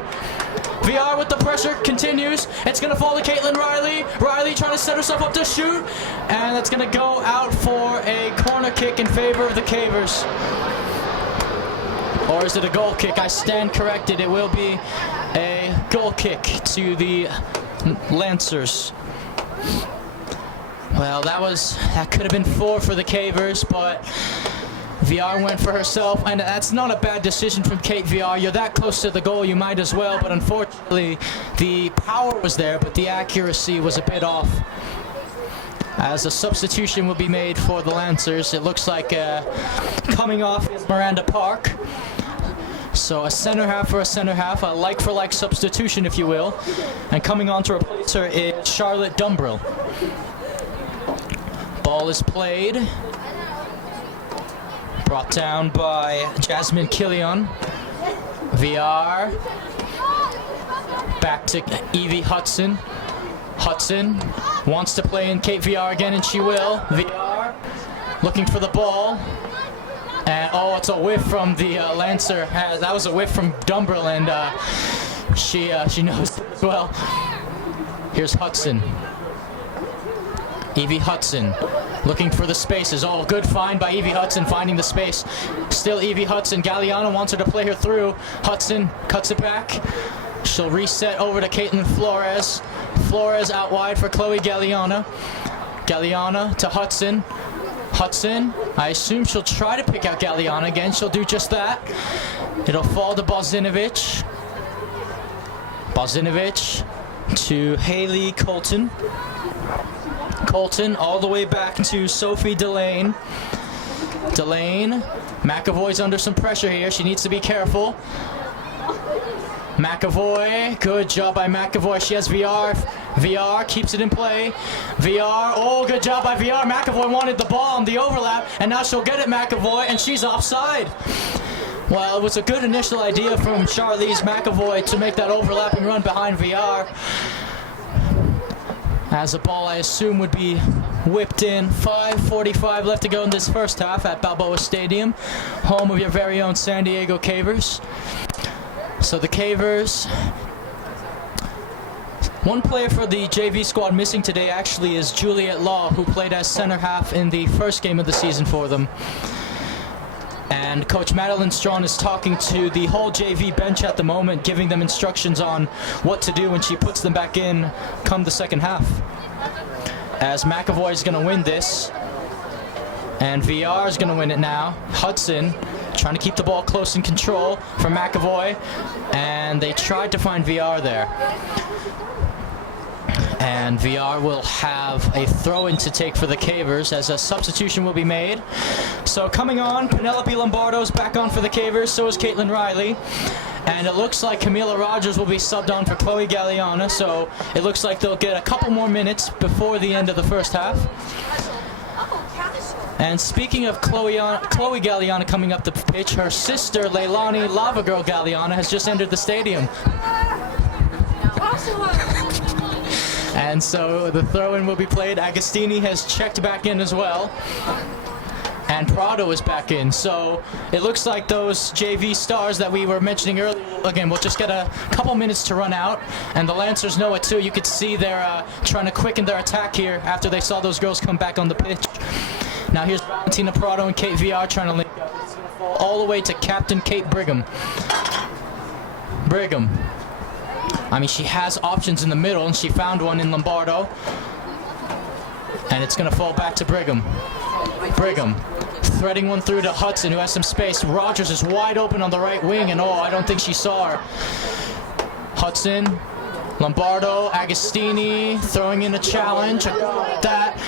VR with the pressure continues. It's going to fall to Caitlin Riley. Riley trying to set herself up to shoot, and that's going to go out for a corner kick in favor of the Cavers. Or is it a goal kick? I stand corrected. It will be a goal kick to the Lancers. Well, that could have been 4 for the Cavers, but VR went for herself, and that's not a bad decision from Kate VR. You're that close to the goal, you might as well, but unfortunately, the power was there, but the accuracy was a bit off. As a substitution will be made for the Lancers, it looks like coming off is Miranda Park. So a center half for a center half, a like-for-like substitution, if you will. And coming on to replace her is Charlotte Dumbrill. Ball is played. Brought down by Jasmine Killian. VR. Back to Evie Hudson. Hudson wants to play in Kate VR again, and she will. VR looking for the ball. And oh, it's a whiff from the Lancer. That was a whiff from Dumbrill, and she knows it as well. Here's Hudson. Evie Hudson looking for the spaces. Oh, good find by Evie Hudson, finding the space. Still Evie Hudson. Galeana wants her to play her through. Hudson cuts it back. She'll reset over to Caitlin Flores. Flores out wide for Chloe Galeana. Galeana to Hudson. Hudson, I assume she'll try to pick out Galeana again. She'll do just that. It'll fall to Balzinovich. Balzinovich to Haley Colton. Colton all the way back to Sophie Delane. Delane, McAvoy's under some pressure here. She needs to be careful. McAvoy, good job by McAvoy. She has VR. VR keeps it in play. VR, oh, good job by VR. McAvoy wanted the ball on the overlap, and now she'll get it, McAvoy, and she's offside. Well, it was a good initial idea from Charlize McAvoy to make that overlapping run behind VR. As a ball, I assume, would be whipped in. 5:45 left to go in this first half at Balboa Stadium, home of your very own San Diego Cavers. So the Cavers, one player for the JV squad missing today actually is Juliet Law, who played as center half in the first game of the season for them. And Coach Madeline Strawn is talking to the whole JV bench at the moment, giving them instructions on what to do when she puts them back in come the second half. As McAvoy is going to win this, and VR is going to win it now. Hudson trying to keep the ball close in control for McAvoy, and they tried to find VR there. And VR will have a throw-in to take for the Cavers as a substitution will be made. So coming on, Penelope Lombardo's back on for the Cavers, so is Caitlin Riley. And it looks like Camila Rogers will be subbed on for Chloe Galliana, so it looks like they'll get a couple more minutes before the end of the first half. And speaking of Chloe Galliana coming up the pitch, her sister Leilani Lava Girl Galliana has just entered the stadium. And so the throw-in will be played. Agostini has checked back in as well. And Prado is back in. So it looks like those JV stars that we were mentioning earlier, again, we'll just get a couple minutes to run out. And the Lancers know it too. You could see they're trying to quicken their attack here after they saw those girls come back on the pitch. Now here's Valentina Prado and Kate VR trying to link up. It's going to fall all the way to Captain Kate Brigham. I mean, she has options in the middle, and she found one in Lombardo. And it's going to fall back to Brigham. Threading one through to Hudson, who has some space. Rogers is wide open on the right wing, and I don't think she saw her. Hudson, Lombardo, Agostini, throwing in a challenge. That.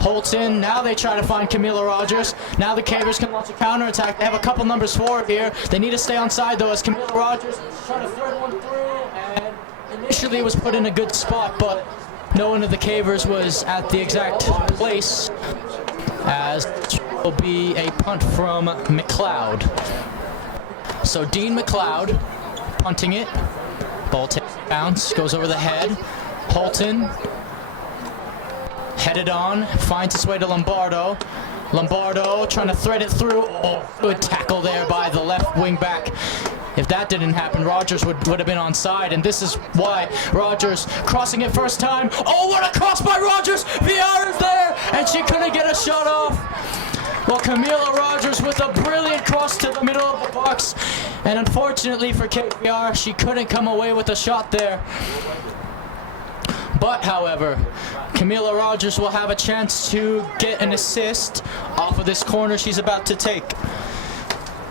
Holton, now they try to find Camila Rogers. Now the Cavers can launch a counterattack. They have a couple numbers forward here. They need to stay on side though, as Camila Rogers is trying to thread one through, and initially it was put in a good spot, but no one of the Cavers was at the exact place, as it will be a punt from McLeod. So Dean McLeod punting it. Ball takes a bounce, goes over the head. Holton headed on, finds its way to Lombardo. Lombardo trying to thread it through. Oh, good tackle there by the left wing back. If that didn't happen, Rogers would have been onside, and this is why Rogers crossing it first time. Oh, what a cross by Rogers! VR is there, and she couldn't get a shot off. Well, Camila Rogers with a brilliant cross to the middle of the box, and unfortunately for KVR, she couldn't come away with a shot there. But, however, Camila Rogers will have a chance to get an assist off of this corner she's about to take.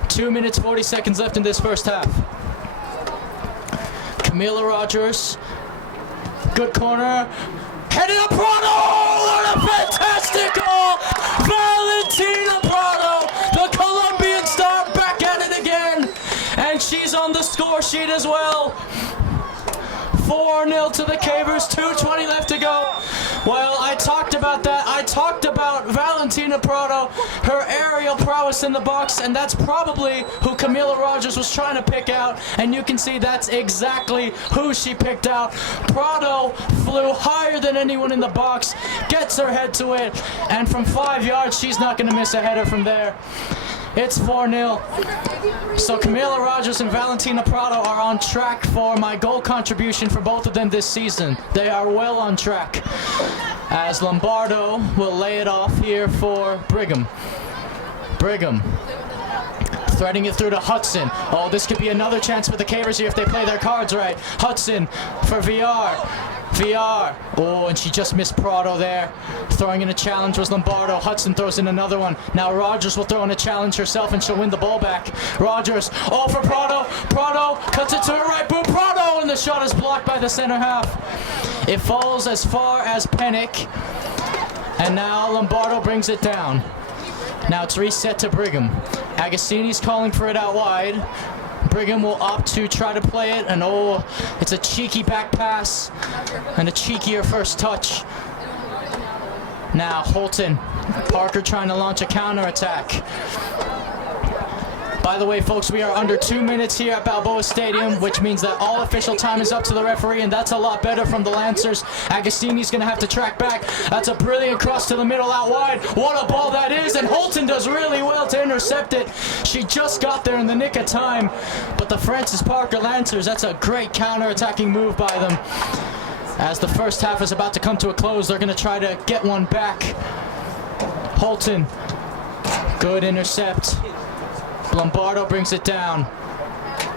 2 minutes, 40 seconds left in this first half. Camila Rogers, good corner, headed up Prado! What a fantastic goal! Valentina Prado, the Colombian star, back at it again! And she's on the score sheet as well. 4-0 to the Cavers, 2:20 left to go. Well, I talked about that. I talked about Valentina Prado, her aerial prowess in the box, and that's probably who Camila Rogers was trying to pick out, and you can see that's exactly who she picked out. Prado flew higher than anyone in the box, gets her head to it, and from 5 yards, she's not going to miss a header from there. It's 4-0. So Camila Rogers and Valentina Prado are on track for my goal contribution for both of them this season. They are well on track, as Lombardo will lay it off here for Brigham. Threading it through to Hudson. Oh, this could be another chance for the Cavers here if they play their cards right. Hudson for VR. Oh, and she just missed Prado there. Throwing in a challenge was Lombardo. Hudson throws in another one. Now Rogers will throw in a challenge herself, and she'll win the ball back. Rogers, oh, for Prado. Prado cuts it to her right boot. Prado, and the shot is blocked by the center half. It falls as far as Pennick, and now Lombardo brings it down. Now it's reset to Brigham. Agostini's calling for it out wide. Brigham will opt to try to play it, and oh, it's a cheeky back pass and a cheekier first touch. Now Holton, Parker trying to launch a counterattack. By the way, folks, we are under 2 minutes here at Balboa Stadium, which means that all official time is up to the referee, and that's a lot better from the Lancers. Agostini's going to have to track back. That's a brilliant cross to the middle out wide. What a ball that is, and Holton does really well to intercept it. She just got there in the nick of time, but the Francis Parker Lancers, that's a great counter-attacking move by them. As the first half is about to come to a close, they're going to try to get one back. Holton, good intercept. Lombardo brings it down.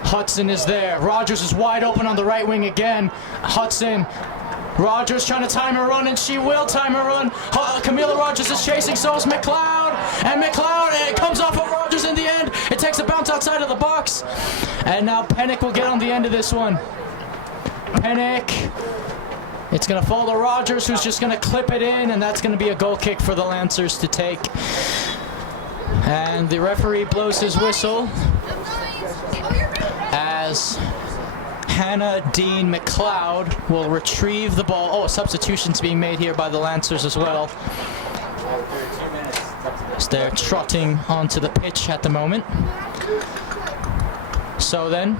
Hudson is there. Rogers is wide open on the right wing again. Hudson. Rogers trying to time her run, and she will time her run. Camila Rogers is chasing, so is McLeod. And McLeod, it comes off of Rogers in the end. It takes a bounce outside of the box. And now Pennick will get on the end of this one. Pennick. It's going to fall to Rogers, who's just going to clip it in, and that's going to be a goal kick for the Lancers to take. And the referee blows his whistle as as Hannah Dean McLeod will retrieve the ball. Oh, substitutions being made here by the Lancers as well. So they're trotting onto the pitch at the moment. So then,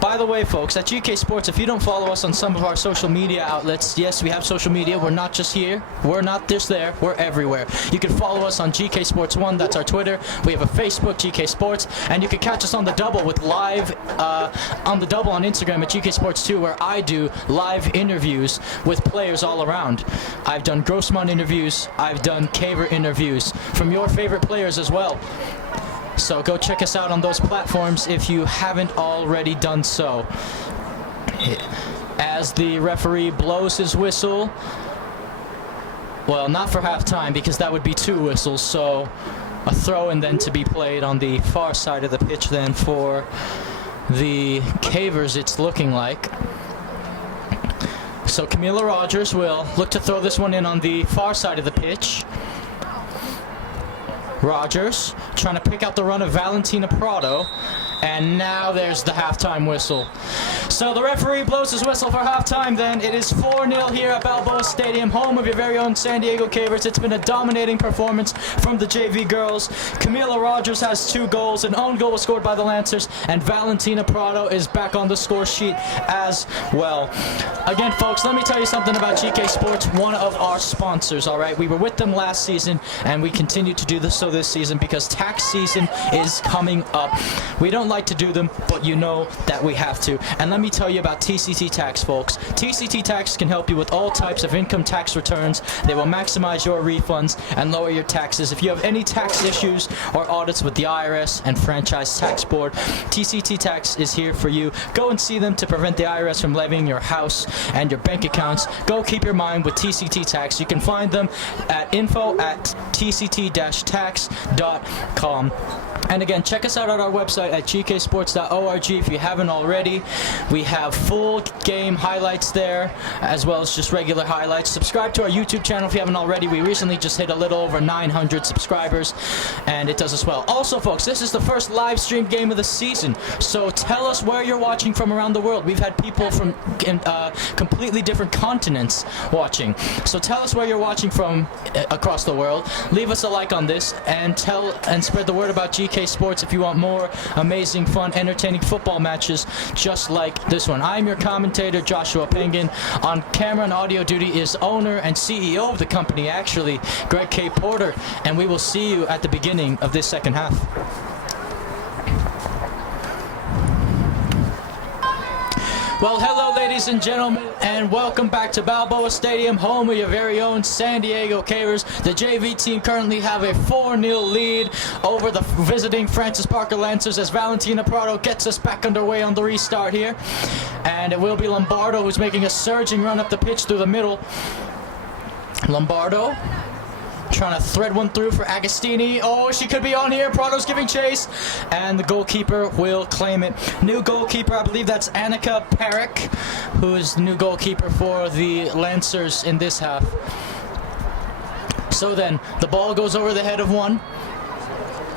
by the way, folks, at GK Sports, if you don't follow us on some of our social media outlets, yes, we have social media. We're not just here. We're not just there. We're everywhere. You can follow us on GK Sports 1. That's our Twitter. We have a Facebook, GK Sports. And you can catch us on the double with live, on the double on Instagram at GK Sports 2, where I do live interviews with players all around. I've done Grossman interviews. I've done Caver interviews from your favorite players as well. So go check us out on those platforms if you haven't already done so. As the referee blows his whistle, well, not for halftime because that would be 2 whistles, so a throw-in then to be played on the far side of the pitch then for the Cavers, it's looking like. So Camila Rogers will look to throw this one in on the far side of the pitch. Rogers trying to pick out the run of Valentina Prado, and now there's the halftime whistle. So the referee blows his whistle for halftime then. It is 4-0 here at Balboa Stadium, home of your very own San Diego Cavers. It's been a dominating performance from the JV girls. Camila Rogers has 2 goals. An own goal was scored by the Lancers, and Valentina Prado is back on the score sheet as well. Again, folks, let me tell you something about GK Sports, one of our sponsors, all right? We were with them last season, and we continue to do this this season because tax season is coming up. We don't like to do them, but you know that we have to. And let me tell you about TCT Tax, folks. TCT Tax can help you with all types of income tax returns. They will maximize your refunds and lower your taxes. If you have any tax issues or audits with the IRS and Franchise Tax Board, TCT Tax is here for you. Go and see them to prevent the IRS from levying your house and your bank accounts. Go keep your mind with TCT Tax. You can find them at info@tct-tax.com. And again, check us out at our website at gksports.org if you haven't already. We have full game highlights there, as well as just regular highlights. Subscribe to our YouTube channel if you haven't already. We recently just hit a little over 900 subscribers, and it does us well. Also, folks, this is the first live stream game of the season, so tell us where you're watching from around the world. We've had people from completely different continents watching, so tell us where you're watching from across the world. Leave us a like on this, and spread the word about GK Sports if you want more amazing, fun, entertaining football matches just like this one. I'm your commentator, Joshua Penguin. On camera and audio duty is owner and CEO of the company, actually, Greg K. Porter, and we will see you at the beginning of this second half. Well, hello, ladies and gentlemen, and welcome back to Balboa Stadium, home of your very own San Diego Cavers. The JV team currently have a 4-0 lead over the visiting Francis Parker Lancers as Valentina Prado gets us back underway on the restart here. And it will be Lombardo who's making a surging run up the pitch through the middle. Lombardo trying to thread one through for Agostini. Oh, she could be on here. Prado's giving chase, and the goalkeeper will claim it. New goalkeeper, I believe that's Annika Parrick, who is the new goalkeeper for the Lancers in this half. So then, the ball goes over the head of one.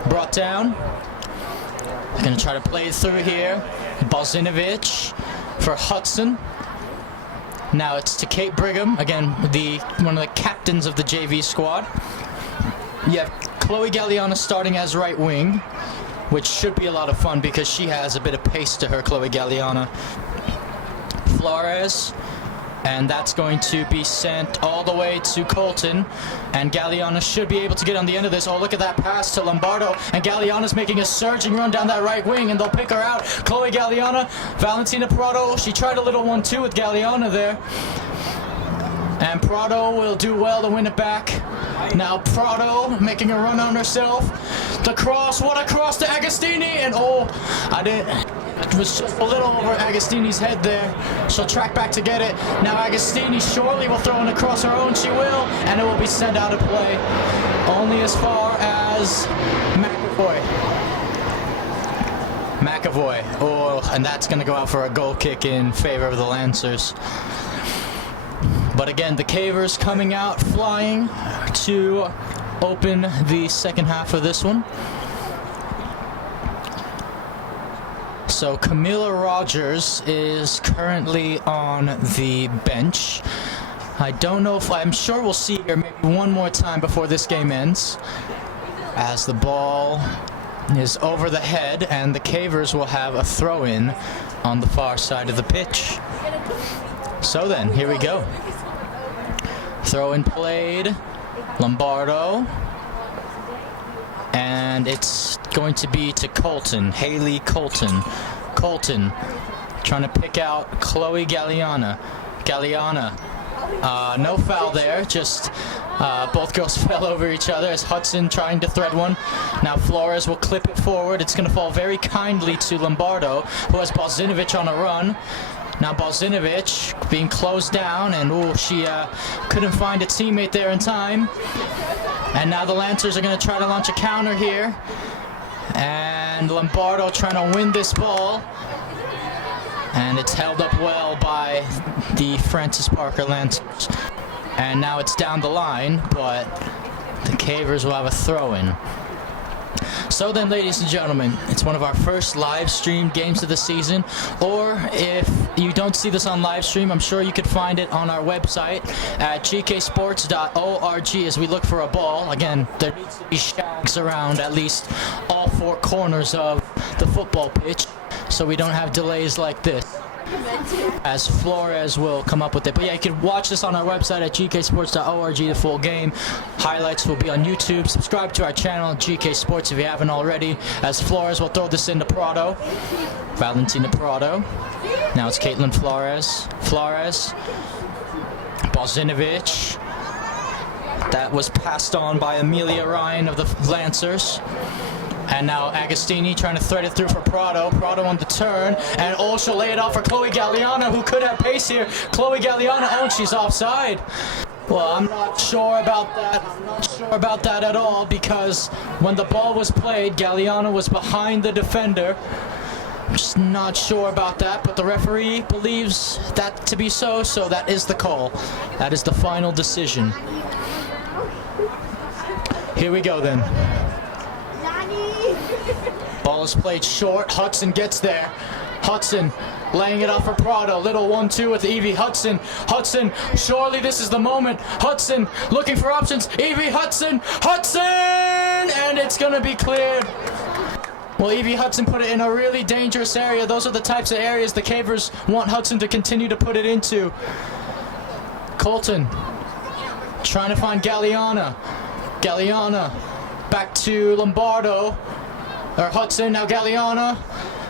Brought down. They're going to try to play it through here. Bozinovic for Hudson. Now it's to Kate Brigham, again, one of the captains of the JV squad. You have Chloe Galliana starting as right wing, which should be a lot of fun because she has a bit of pace to her, Chloe Galliana. Flores, and that's going to be sent all the way to Colton, and Galliana should be able to get on the end of this. Oh, look at that pass to Lombardo, and Galliana's making a surging run down that right wing, and they'll pick her out. Chloe Galliana, Valentina Prado, she tried a little 1-2 with Galliana there, and Prado will do well to win it back. Now Prado making a run on herself. The cross, what a cross to Agostini, and it was just a little over Agostini's head there. She'll track back to get it. Now Agostini surely will throw in across her own. She will, and it will be sent out of play. Only as far as McAvoy. Oh, and that's going to go out for a goal kick in favor of the Lancers. But again, the Cavers coming out flying to open the second half of this one. So Camila Rogers is currently on the bench. I don't know if I'm sure we'll see her maybe one more time before this game ends, as the ball is over the head and the Cavers will have a throw-in on the far side of the pitch. So then, here we go. Throw-in played, Lombardo, and it's going to be to Colton, Haley Colton. Colton trying to pick out Chloe Galliana. No foul there, just both girls fell over each other as Hudson trying to thread one. Now Flores will clip it forward. It's going to fall very kindly to Lombardo, who has Balzinovic on a run. Now Balzinovic being closed down, and she couldn't find a teammate there in time. And now the Lancers are going to try to launch a counter here. And Lombardo trying to win this ball. And it's held up well by the Francis Parker Lancers. And now it's down the line, but the Cavers will have a throw-in. So then, ladies and gentlemen, it's one of our first live streamed games of the season. Or if you don't see this on live stream, I'm sure you could find it on our website at gksports.org as we look for a ball. Again, there needs to be shags around at least all four corners of the football pitch, so we don't have delays like this, as Flores will come up with it. But yeah, you can watch this on our website at gksports.org, the full game. Highlights will be on YouTube. Subscribe to our channel, GK Sports, if you haven't already, as Flores will throw this into Prado. Valentina Prado. Now it's Caitlin Flores. Balzinovic. That was passed on by Amelia Ryan of the Lancers. And now Agostini trying to thread it through for Prado. Prado on the turn. And she'll lay it off for Chloe Galliana, who could have pace here. Chloe Galliana, she's offside. Well, I'm not sure about that. I'm not sure about that at all, because when the ball was played, Galliana was behind the defender. I'm just not sure about that, but the referee believes that to be so that is the call. That is the final decision. Here we go then. Ball is played short. Hudson gets there. Hudson laying it off for Prado. Little 1-2 with Evie Hudson. Hudson, surely this is the moment. Hudson looking for options. Evie Hudson. And it's going to be cleared. Well, Evie Hudson put it in a really dangerous area. Those are the types of areas the Cavers want Hudson to continue to put it into. Colton trying to find Galliana. Back to Lombardo. Or Hudson, now Galliana.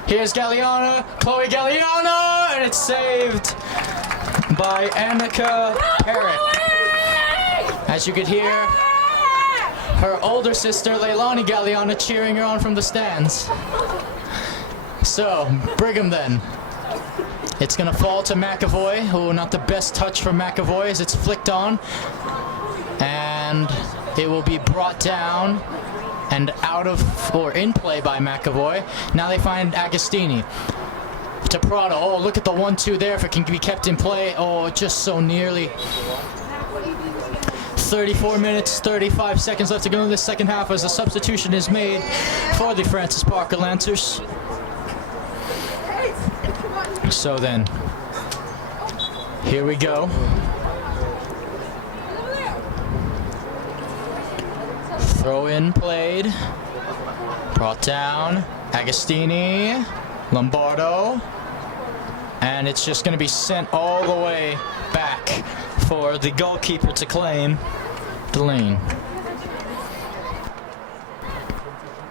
Here's Galliana, Chloe Galliana, and it's saved by Annika Perrick. As you could hear, her older sister, Leilani Galliana, cheering her on from the stands. So, Brigham then. It's going to fall to McAvoy. Oh, not the best touch from McAvoy as it's flicked on. And it will be brought down and out of, or in play by McAvoy. Now they find Agostini. To Prado. Oh, look at the 1-2 there if it can be kept in play. Oh, just so nearly. 34 minutes, 35 seconds left to go in the second half as a substitution is made for the Francis Parker Lancers. So then, here we go. Throw in played. Brought down. Agostini. Lombardo. And it's just going to be sent all the way back for the goalkeeper to claim the lane.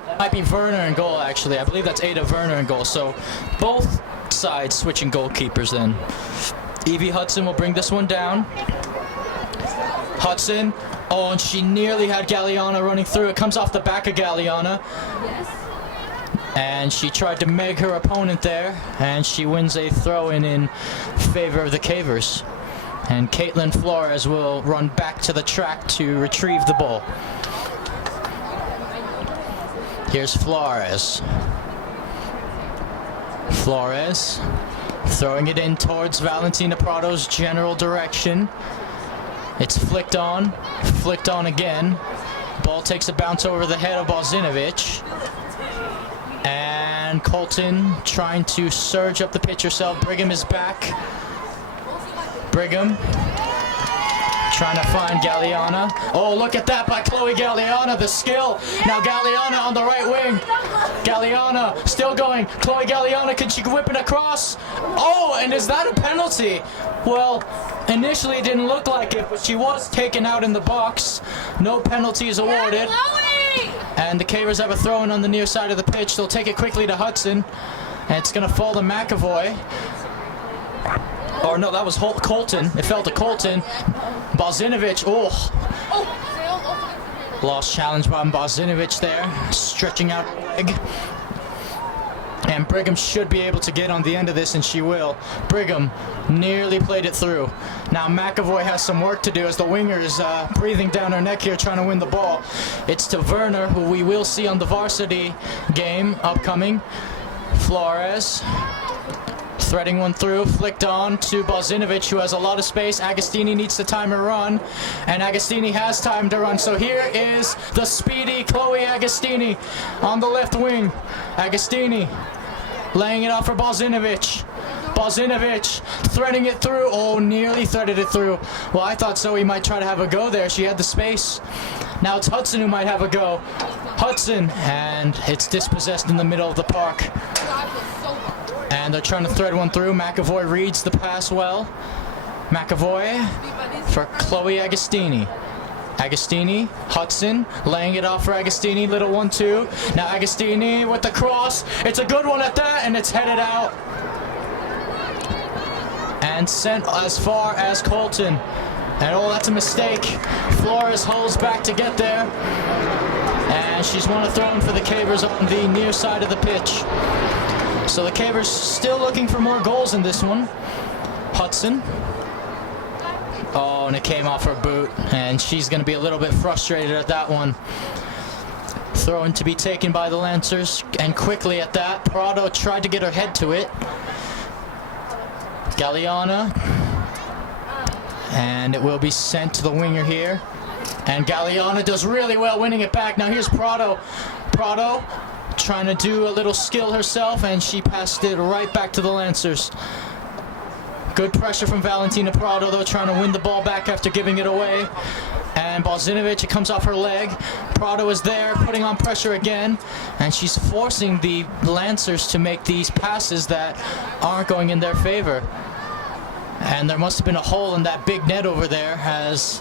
That might be Werner in goal, actually. I believe that's Ada Werner in goal. So both sides switching goalkeepers then. Evie Hudson will bring this one down. Hudson. Oh, and she nearly had Galliana running through. It comes off the back of Galliana. And she tried to meg her opponent there, and she wins a throw-in in favor of the Cavers. And Caitlin Flores will run back to the track to retrieve the ball. Here's Flores. Flores throwing it in towards Valentina Prado's general direction. It's flicked on again. Ball takes a bounce over the head of Balzinovic. And And Colton trying to surge up the pitch herself. Brigham is back. Brigham trying to find Galliana. Oh, look at that by Chloe Galliana, the skill. Now Galliana on the right wing. Galliana still going. Chloe Galliana, can she whip it across? Oh, and is that a penalty? Well, initially it didn't look like it, but she was taken out in the box. No penalties awarded. And the Cavers have a throw-in on the near side of the pitch. They'll take it quickly to Hudson. And it's going to fall to McAvoy. Or no, that was Colton. It fell to Colton. Bozinovic, oh. Lost challenge by Bozinovic there. Stretching out her leg. And Brigham should be able to get on the end of this, and she will. Brigham nearly played it through. Now McAvoy has some work to do as the winger is breathing down her neck here trying to win the ball. It's to Werner, who we will see on the varsity game upcoming. Flores threading one through, flicked on to Bozinovic, who has a lot of space. Agostini needs to time her run, and Agostini has timed her run. So here is the speedy Chloe Agostini on the left wing. Agostini laying it out for Bozinovic. Bozinovic threading it through. Oh, nearly threaded it through. Well, I thought Zoe might try to have a go there. She had the space. Now it's Hudson who might have a go. Hudson, and it's dispossessed in the middle of the park. And they're trying to thread one through. McAvoy reads the pass well. McAvoy for Chloe Agostini. Agostini, Hudson, laying it off for Agostini. Little 1-2. Now Agostini with the cross. It's a good one at that, and it's headed out. And sent as far as Colton. And oh, that's a mistake. Flores holds back to get there. And she's won a throw-in for the Cavers on the near side of the pitch. So the Cavers still looking for more goals in this one. Hudson. Oh, and it came off her boot. And she's going to be a little bit frustrated at that one. Throw-in to be taken by the Lancers. And quickly at that, Prado tried to get her head to it. Galliana. And it will be sent to the winger here. And Galliana does really well winning it back. Now here's Prado. Prado trying to do a little skill herself, and she passed it right back to the Lancers. Good pressure from Valentina Prado, though, trying to win the ball back after giving it away. And Bozinovic, it comes off her leg. Prado is there, putting on pressure again, and she's forcing the Lancers to make these passes that aren't going in their favor. And there must have been a hole in that big net over there as...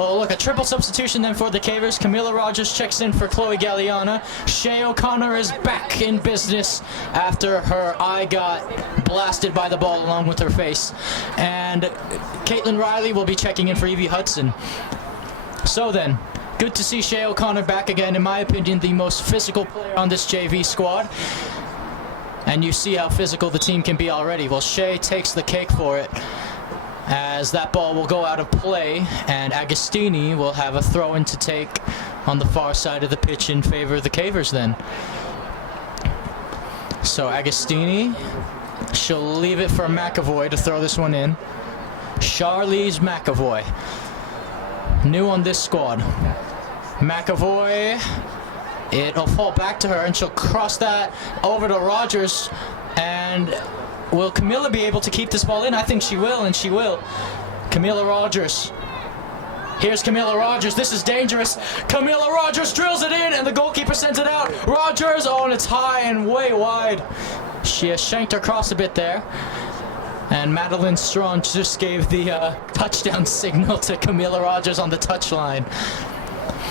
Oh, look, a triple substitution then for the Cavers. Camila Rogers checks in for Chloe Galliana. Shea O'Connor is back in business after her eye got blasted by the ball along with her face. And Caitlin Riley will be checking in for Evie Hudson. So then, good to see Shea O'Connor back again. In my opinion, the most physical player on this JV squad. And you see how physical the team can be already. Well, Shea takes the cake for it, as that ball will go out of play, and Agostini will have a throw-in to take on the far side of the pitch in favor of the Cavers then. So Agostini, she'll leave it for McAvoy to throw this one in. Charlize McAvoy, new on this squad. McAvoy, it'll fall back to her, and she'll cross that over to Rogers, and... will Camila be able to keep this ball in? I think she will, and she will. Camila Rogers. Here's Camila Rogers. This is dangerous. Camila Rogers drills it in, and the goalkeeper sends it out. Rogers, oh, and it's high and way wide. She has shanked her cross a bit there. And Madeline Strong just gave the touchdown signal to Camila Rogers on the touchline.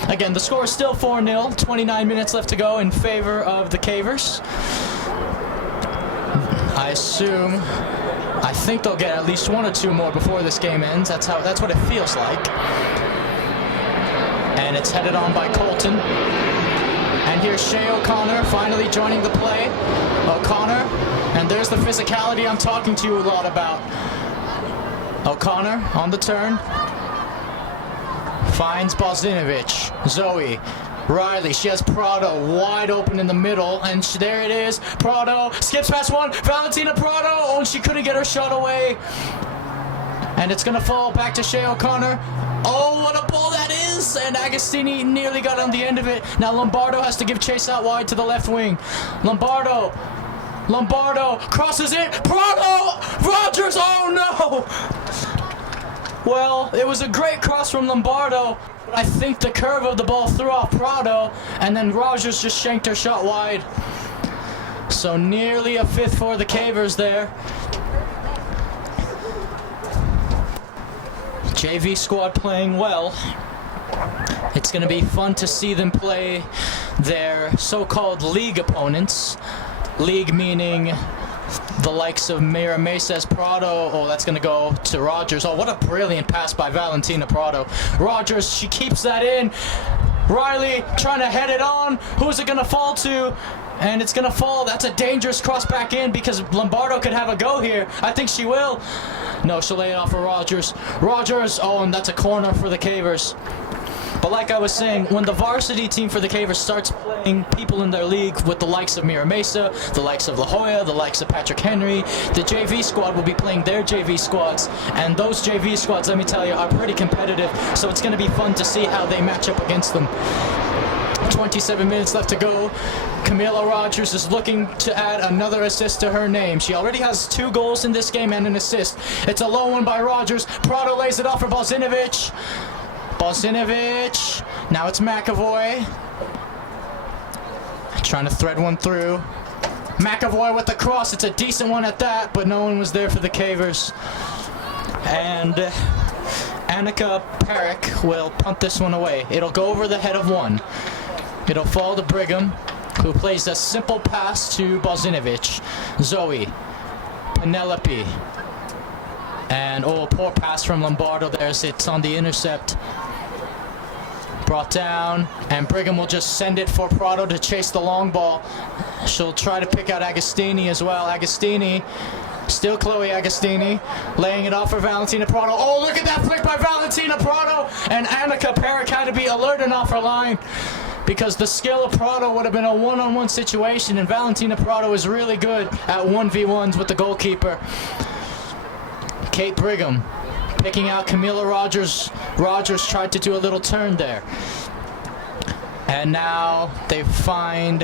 Again, the score is still 4-0. 29 minutes left to go in favor of the Cavers. I think they'll get at least one or two more before this game ends. That's what it feels like. And it's headed on by Colton. And here's Shea O'Connor finally joining the play. O'Connor, and there's the physicality I'm talking to you a lot about. O'Connor on the turn. Finds Bozinovic. Zoe. Riley, she has Prado wide open in the middle, and there it is. Prado skips past one. Valentina Prado, oh, and she couldn't get her shot away. And it's going to fall back to Shea O'Connor. Oh, what a ball that is! cross, and Agostini nearly got on the end of it. Now Lombardo has to give chase out wide to the left wing. Lombardo crosses it. Prado! Rogers! Oh no! Well, it was a great cross from Lombardo. I think the curve of the ball threw off Prado, and then Rogers just shanked her shot wide. So nearly a fifth for the Cavers there. JV squad playing well. It's going to be fun to see them play their so-called league opponents. League meaning the likes of Mira Mesa's Prado. Oh, that's going to go to Rogers. Oh, what a brilliant pass by Valentina Prado. Rogers, she keeps that in. Riley trying to head it on. Who's it going to fall to? And it's going to fall. That's a dangerous cross back in because Lombardo could have a go here. I think she will. No, she'll lay it off for Rogers. Rogers, oh, and that's a corner for the Cavers. But like I was saying, when the varsity team for the Cavers starts playing people in their league with the likes of Mira Mesa, the likes of La Jolla, the likes of Patrick Henry, the JV squad will be playing their JV squads. And those JV squads, let me tell you, are pretty competitive. So it's going to be fun to see how they match up against them. 27 minutes left to go. Camila Rogers is looking to add another assist to her name. She already has 2 goals in this game and an assist. It's a low one by Rogers. Prado lays it off for Bozinovic. Now it's McAvoy. Trying to thread one through. McAvoy with the cross. It's a decent one at that, but no one was there for the Cavers. And Annika Perrick will punt this one away. It'll go over the head of one. It'll fall to Brigham, who plays a simple pass to Bozinovic. Zoe. Penelope. And oh, poor pass from Lombardo there. It's on the intercept. Brought down, and Brigham will just send it for Prado to chase the long ball. She'll try to pick out Agostini as well. Agostini, still Chloe Agostini, laying it off for Valentina Prado. Oh, look at that flick by Valentina Prado! And Annika Perrick had to be alert and off her line, because the skill of Prado would have been a one-on-one situation, and Valentina Prado is really good at 1v1s with the goalkeeper. Kate Brigham picking out Camila Rogers. Rogers tried to do a little turn there. And now they find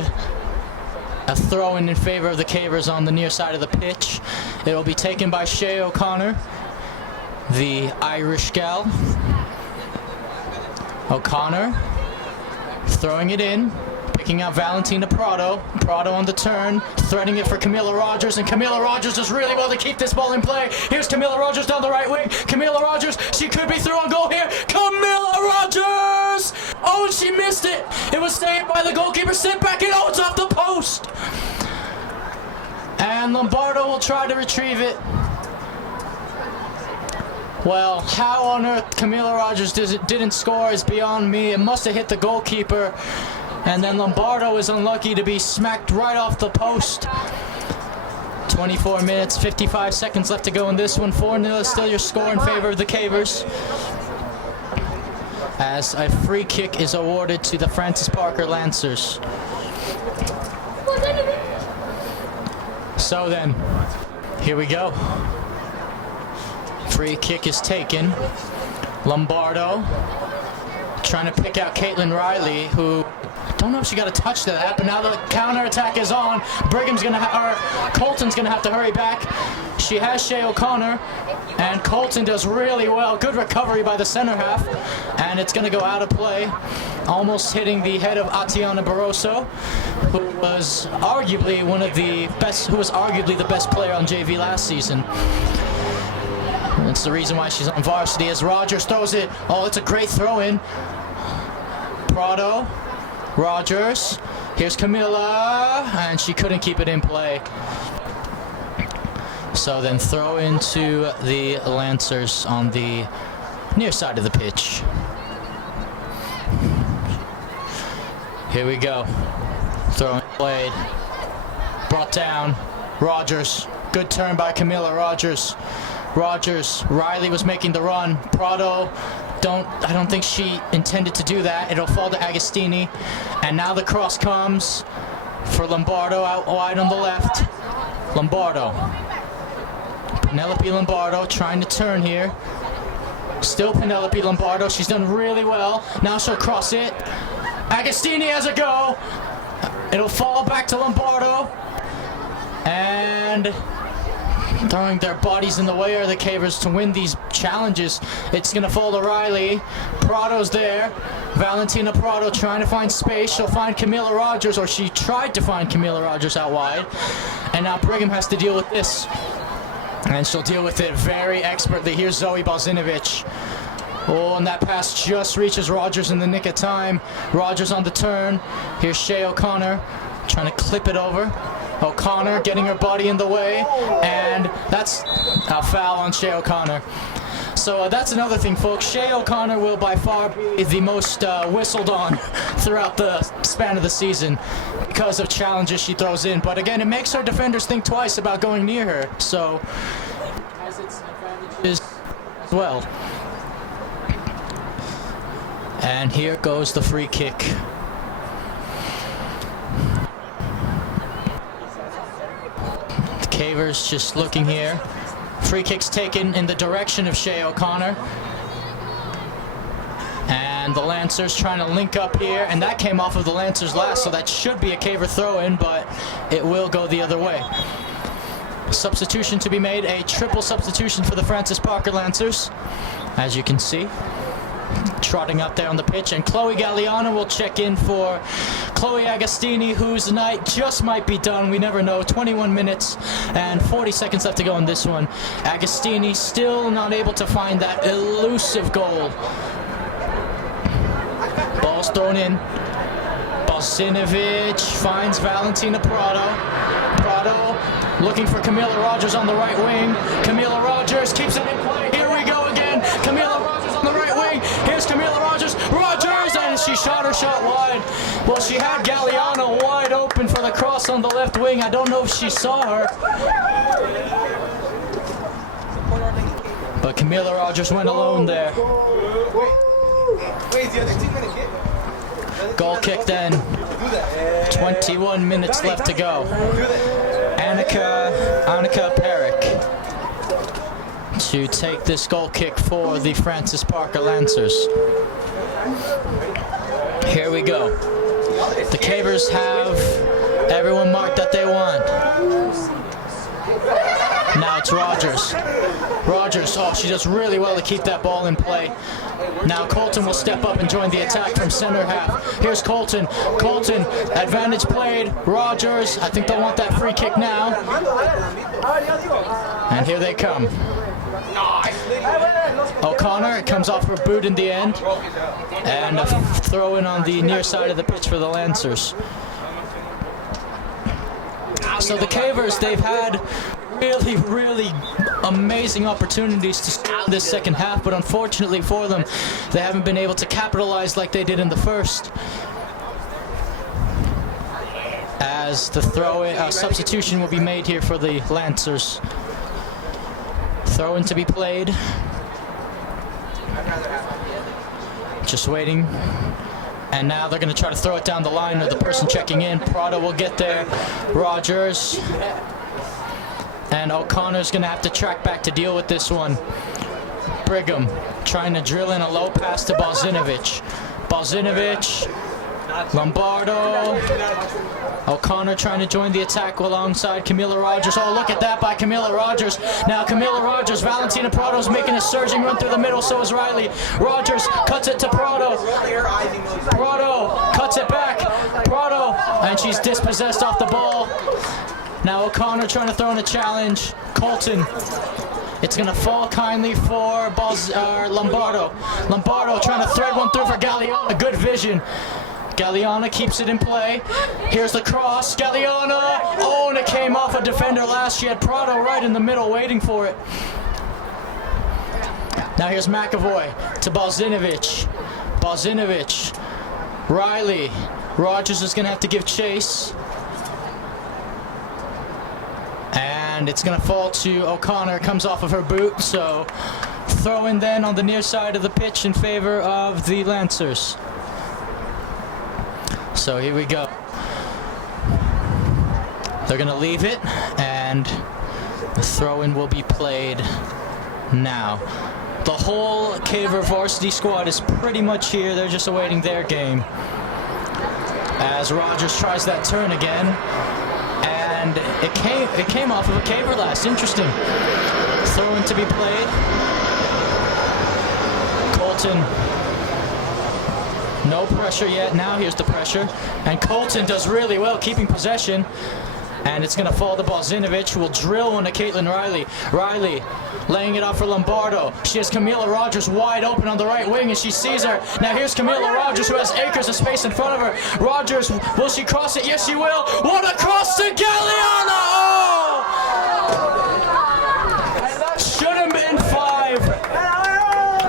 a throw-in in favor of the Cavers on the near side of the pitch. It will be taken by Shay O'Connor, the Irish gal. O'Connor throwing it in, picking out Valentina Prado. Prado on the turn, threading it for Camila Rogers, and Camila Rogers does really well to keep this ball in play. Here's Camila Rogers down the right wing. Camila Rogers, she could be through on goal here. Camila Rogers! Oh, she missed it. It was saved by the goalkeeper. Sent back in. Oh, it's off the post. And Lombardo will try to retrieve it. Well, how on earth Camila Rogers didn't score is beyond me. It must have hit the goalkeeper. And then Lombardo is unlucky to be smacked right off the post. 24 minutes, 55 seconds left to go in this one. 4-0 is still your score in favor of the Cavers, as a free kick is awarded to the Francis Parker Lancers. So then, here we go. Free kick is taken. Lombardo trying to pick out Caitlin Riley, who don't know if she got a touch to that, but now the counterattack is on. Brigham's gonna Colton's gonna have to hurry back. She has Shay O'Connor, and Colton does really well. Good recovery by the center half, and it's gonna go out of play, almost hitting the head of Atiana Barroso, who was arguably the best player on JV last season. That's the reason why she's on varsity, as Rogers throws it. Oh, it's a great throw-in. Prado, Rogers, here's Camila, and she couldn't keep it in play. So then throw into the Lancers on the near side of the pitch. Here we go. Throw played. Brought down. Rogers. Good turn by Camila Rogers. Riley was making the run. Prado, I don't think she intended to do that. It'll fall to Agostini. And now the cross comes for Lombardo out wide on the left. Lombardo. Penelope Lombardo trying to turn here. Still Penelope Lombardo. She's done really well. Now she'll cross it. Agostini has a go. It'll fall back to Lombardo. And throwing their bodies in the way are the Cavers to win these challenges. It's going to fall to Riley. Prado's there. Valentina Prado trying to find space. She'll find Camila Rogers, or she tried to find Camila Rogers out wide. And now Brigham has to deal with this. And she'll deal with it very expertly. Here's Zoe Balzinovich. Oh, and that pass just reaches Rogers in the nick of time. Rogers on the turn. Here's Shea O'Connor trying to clip it over. O'Connor getting her body in the way, and that's a foul on Shea O'Connor. So that's another thing, folks. Shea O'Connor will by far be the most whistled on throughout the span of the season because of challenges she throws in. But again, it makes her defenders think twice about going near her. So it has its advantages as well. And here goes the free kick. Cavers just looking here. Free kick's taken in the direction of Shea O'Connor. And the Lancers trying to link up here, and that came off of the Lancers last, so that should be a Caver throw-in, but it will go the other way. Substitution to be made, a triple substitution for the Francis Parker Lancers, as you can see. Trotting out there on the pitch, and Chloe Galliano will check in for Chloe Agostini, whose night just might be done. We never know. 21 minutes and 40 seconds left to go in this one. Agostini still not able to find that elusive goal. Ball's thrown in. Balzinovich finds Valentina Prado. Prado looking for Camila Rogers on the right wing. Camila Rogers keeps it in play. Here we go again. Camila Rogers on the right wing. Here's Camila Rogers. Rogers! And she shot her shot wide. Well, she had Galliano wide open for the cross on the left wing. I don't know if she saw her. But Camila Rogers went alone there. Goal kick then. 21 minutes left to go. Annika Perrick to take this goal kick for the Francis Parker Lancers. Here we go. The Cavers have everyone marked that they want. Now it's Rogers. Rogers, oh, she does really well to keep that ball in play. Now Colton will step up and join the attack from center half. Here's Colton. Colton, advantage played. Rogers, I think they'll want that free kick now. And here they come. O'Connor, it comes off her boot in the end. And a throw in on the near side of the pitch for the Lancers. So the Cavers, they've had really amazing opportunities to start this second half, but unfortunately for them, they haven't been able to capitalize like they did in the first. As the substitution will be made here for the Lancers. Throw-in to be played. Just waiting. And now they're going to try to throw it down the line of the person checking in. Prado will get there. Rogers. And O'Connor's going to have to track back to deal with this one. Brigham trying to drill in a low pass to Balzinovich. Balzinovich. Lombardo. O'Connor trying to join the attack alongside Camila Rogers. Oh, look at that by Camila Rogers. Now Camila Rogers, Valentina Prado's making a surging run through the middle, so is Riley. Rogers cuts it to Prado. Prado cuts it back. Prado, and she's dispossessed off the ball. Now O'Connor trying to throw in a challenge. Colton. It's going to fall kindly for Lombardo. Lombardo trying to thread one through for Galliana. Good vision. Galliana keeps it in play. Here's the cross. Galliana. Oh, and it came off a defender last. She had Prado right in the middle waiting for it. Now here's McAvoy to Balzinovich. Balzinovich. Riley. Rogers is going to have to give chase. And it's going to fall to O'Connor. Comes off of her boot. So throw in then on the near side of the pitch in favor of the Lancers. So here we go. They're going to leave it, and the throw-in will be played now. The whole Caver varsity squad is pretty much here. They're just awaiting their game. As Rogers tries that turn again. And it came off of a Caver last. Interesting. Throw-in to be played. Colton. No pressure yet. Now here's the pressure. And Colton does really well keeping possession. And it's going to fall to Bozinovic, who will drill one to Caitlin Riley. Riley laying it off for Lombardo. She has Camila Rogers wide open on the right wing, and she sees her. Now here's Camila Rogers, who has acres of space in front of her. Rogers, will she cross it? Yes, she will. What a cross to Galliana! Oh! Should have been 5.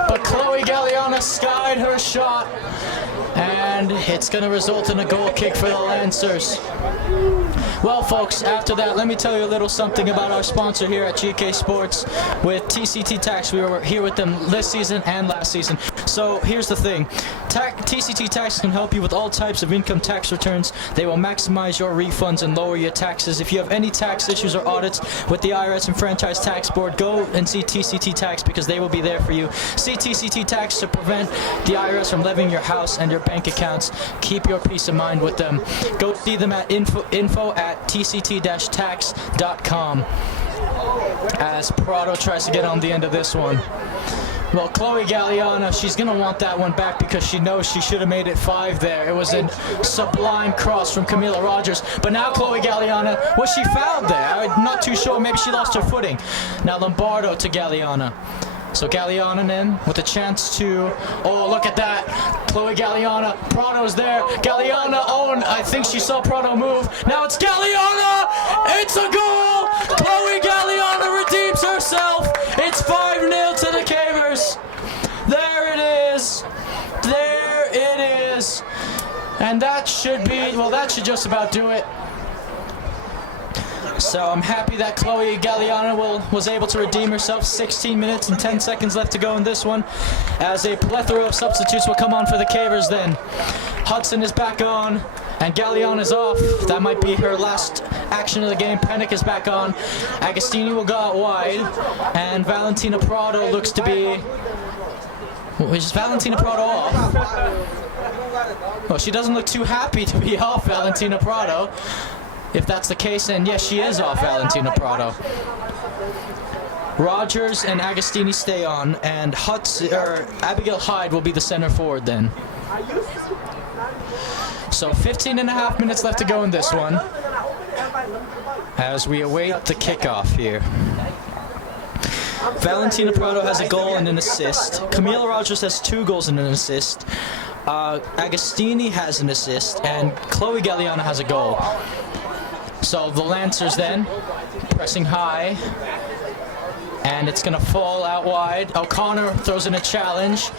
But Chloe Galliana skied her shot. And it's going to result in a goal kick for the Lancers. Well, folks, after that, let me tell you a little something about our sponsor here at GK Sports with TCT Tax. We were here with them this season and last season. So here's the thing. TCT Tax can help you with all types of income tax returns. They will maximize your refunds and lower your taxes. If you have any tax issues or audits with the IRS and Franchise Tax Board, go and see TCT Tax because they will be there for you. See TCT Tax to prevent the IRS from levying your house and your bank accounts. Keep your peace of mind with them. Go see them at info@tct-tax.com. As Prado tries to get on the end of this one. Well, Chloe Galliana, she's going to want that one back because she knows she should have made it 5 there. It was a sublime cross from Camila Rogers. But now Chloe Galliana, was she fouled there? I'm not too sure. Maybe she lost her footing. Now Lombardo to Galliana. So Galliana then with a chance to, oh, look at that. Chloe Galliana, Prado's there. Galliana, oh, I think she saw Prado move. Now it's Galliana. It's a goal. Chloe Galliana redeems herself. It's 5-0 to the Cavers. There it is. There it is. And that should be, well, that should just about do it. So I'm happy that Chloe Galliana was able to redeem herself. 16 minutes and 10 seconds left to go in this one, as a plethora of substitutes will come on for the Cavers then. Hudson is back on, and Galliana is off. That might be her last action of the game. Pennick is back on. Agostini will go out wide, and Valentina Prado looks to be... Is Valentina Prado off? Well, she doesn't look too happy to be off Valentina Prado. If that's the case, then yes, she is off Valentina Prado. Rogers and Agostini stay on, and Abigail Hyde will be the center forward then. So 15.5 minutes left to go in this one, as we await the kickoff here. Valentina Prado has a goal and an assist. Camila Rogers has 2 goals and an assist. Agostini has an assist, and Chloe Galliana has a goal. So the Lancers then, pressing high, and it's going to fall out wide. O'Connor throws in a challenge,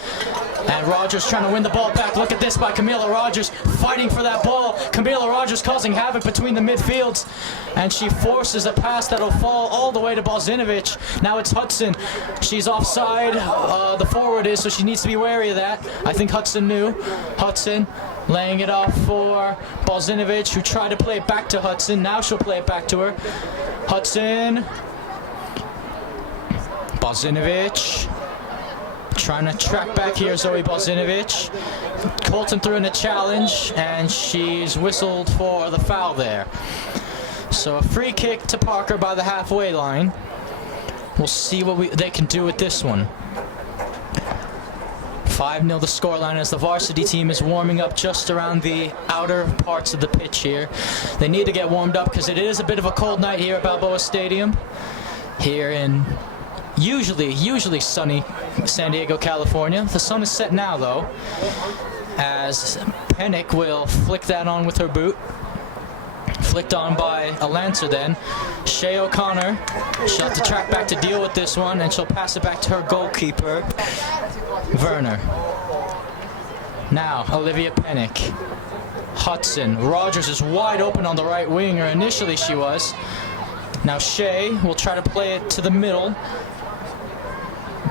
and Rogers trying to win the ball back. Look at this by Camila Rogers, fighting for that ball. Camila Rogers causing havoc between the midfields, and she forces a pass that'll fall all the way to Bozinovic. Now it's Hudson. She's offside, the forward is, so she needs to be wary of that. I think Hudson knew. Hudson laying it off for Bozinovic, who tried to play it back to Hudson. Now she'll play it back to her. Hudson. Bozinovic. Trying to track back here, Zoe Bozinovic. Colton threw in a challenge, and she's whistled for the foul there. So a free kick to Parker by the halfway line. We'll see what they can do with this one. 5-0 the scoreline as the varsity team is warming up just around the outer parts of the pitch here. They need to get warmed up because it is a bit of a cold night here at Balboa Stadium. Here in usually sunny San Diego, California. The sun is set now though, as Pennick will flick that on with her boot. Flicked on by a Lancer then. Shea O'Connor, she'll have to track back to deal with this one, and she'll pass it back to her goalkeeper, Werner. Now, Olivia Pennick. Hudson. Rogers is wide open on the right wing, or initially she was. Now Shea will try to play it to the middle.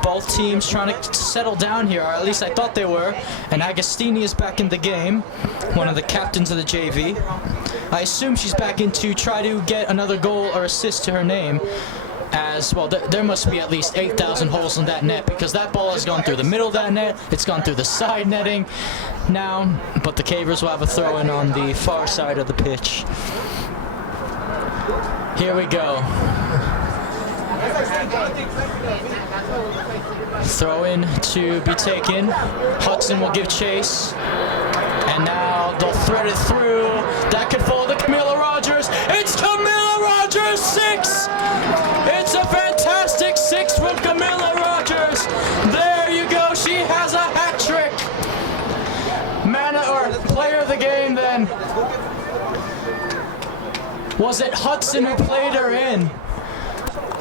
Both teams trying to settle down here, or at least I thought they were. And Agostini is back in the game, one of the captains of the JV. I assume she's back in to try to get another goal or assist to her name, as well. There must be at least 8,000 holes in that net, because that ball has gone through the middle of that net, it's gone through the side netting now, but the Cavers will have a throw-in on the far side of the pitch. Here we go. Throw-in to be taken. Hudson will give chase. And now they'll thread it through. That could fall to Camila Rogers. It's Camila Rogers, 6! It's a fantastic 6 from Camila Rogers. There you go. She has a hat trick. Player of the game then. Was it Hudson who played her in?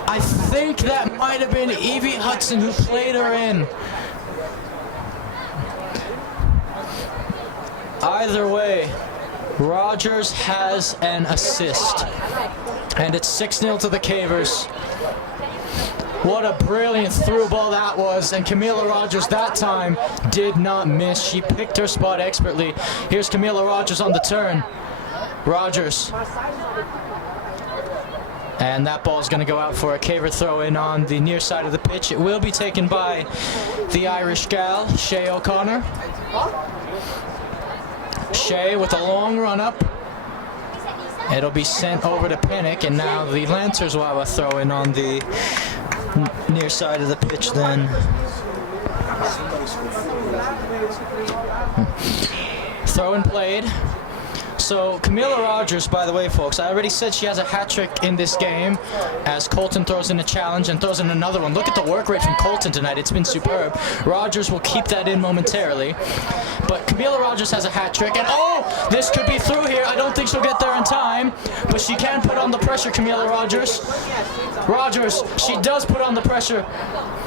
I think that might have been Evie Hudson who played her in. Either way, Rogers has an assist. And it's 6-0 to the Cavers. What a brilliant through ball that was. And Camila Rogers that time did not miss. She picked her spot expertly. Here's Camila Rogers on the turn. Rogers. And that ball is going to go out for a Caver throw-in on the near side of the pitch. It will be taken by the Irish gal, Shay O'Connor. Shay with a long run-up. It'll be sent over to Pinnock, and now the Lancers will have a throw-in on the near side of the pitch then. Throw-in played. So Camila Rogers, by the way, folks, I already said she has a hat trick in this game as Colton throws in a challenge and throws in another one. Look at the work rate from Colton tonight. It's been superb. Rogers will keep that in momentarily. But Camila Rogers has a hat trick, and oh, this could be through here. I don't think she'll get there in time, but she can put on the pressure, Camila Rogers. Rogers, she does put on the pressure.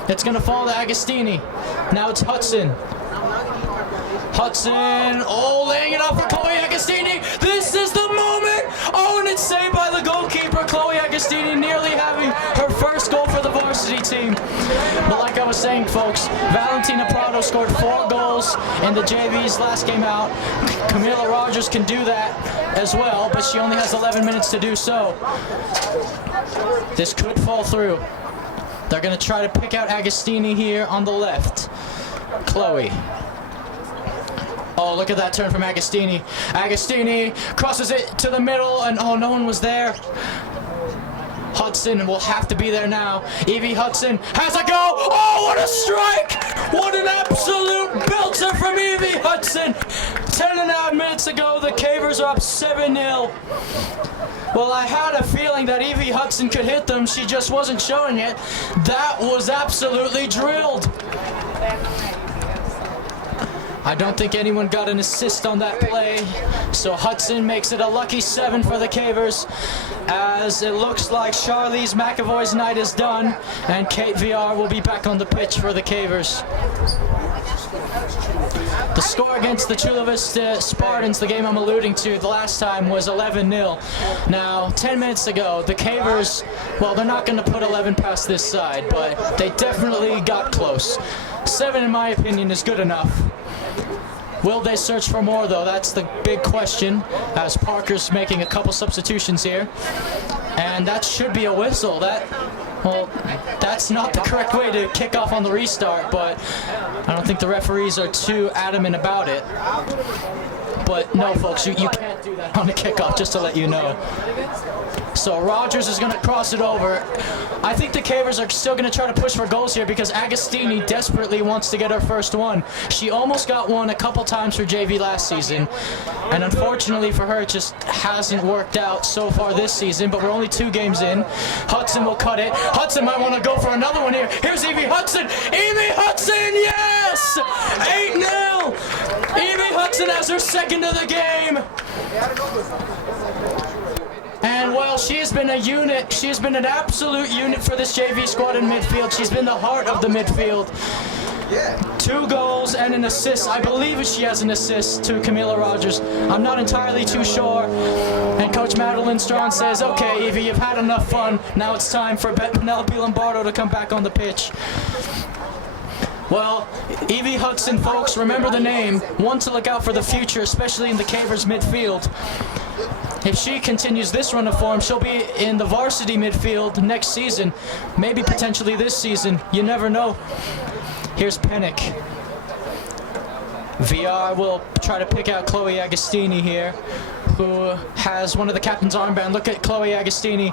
It's going to fall to Agostini. Now it's Hudson. Hudson, oh, laying it off for Chloe Agostini. This is the moment. Oh, and it's saved by the goalkeeper, Chloe Agostini, nearly having her first goal for the varsity team. But like I was saying, folks, Valentina Prado scored 4 goals in the JV's last game out. Camila Rogers can do that as well, but she only has 11 minutes to do so. This could fall through. They're going to try to pick out Agostini here on the left. Chloe. Oh, look at that turn from Agostini. Agostini crosses it to the middle, and oh, no one was there. Hudson will have to be there now. Evie Hudson has a go. Oh, what a strike! What an absolute belter from Evie Hudson. 10.5 minutes ago, the Cavers are up 7-0. Well, I had a feeling that Evie Hudson could hit them. She just wasn't showing it. That was absolutely drilled. I don't think anyone got an assist on that play, so Hudson makes it a lucky 7 for the Cavers, as it looks like Charlize McAvoy's night is done, and Kate VR will be back on the pitch for the Cavers. The score against the Chula Vista Spartans, the game I'm alluding to the last time, was 11-0. Now, 10 minutes ago, the Cavers, well, they're not going to put 11 past this side, but they definitely got close. 7, in my opinion, is good enough. Will they search for more, though? That's the big question, as Parker's making a couple substitutions here. And that should be a whistle. Well, that's not the correct way to kick off on the restart, but I don't think the referees are too adamant about it. But no, folks, you can't do that on the kickoff, just to let you know. So Rogers is going to cross it over. I think the Cavers are still going to try to push for goals here because Agostini desperately wants to get her first one. She almost got one a couple times for JV last season, and unfortunately for her, it just hasn't worked out so far this season, but we're only 2 games in. Hudson will cut it. Hudson might want to go for another one here. Here's Evie Hudson. Evie Hudson, yes! 8-0! Evie Hudson has her second of the game. And well, she has been a unit. She has been an absolute unit for this JV squad in midfield. She's been the heart of the midfield. 2 goals and an assist. I believe she has an assist to Camila Rogers. I'm not entirely too sure. And Coach Madeline Strong says, okay, Evie, you've had enough fun. Now it's time for Penelope Lombardo to come back on the pitch. Well, Evie Hudson, folks, remember the name. One to look out for the future, especially in the Cavers midfield. if she continues this run of form, she'll be in the varsity midfield next season, maybe potentially this season. You never know. Here's Pennick. VR will try to pick out Chloe Agostini here, who has one of the captain's armband. Look at Chloe Agostini.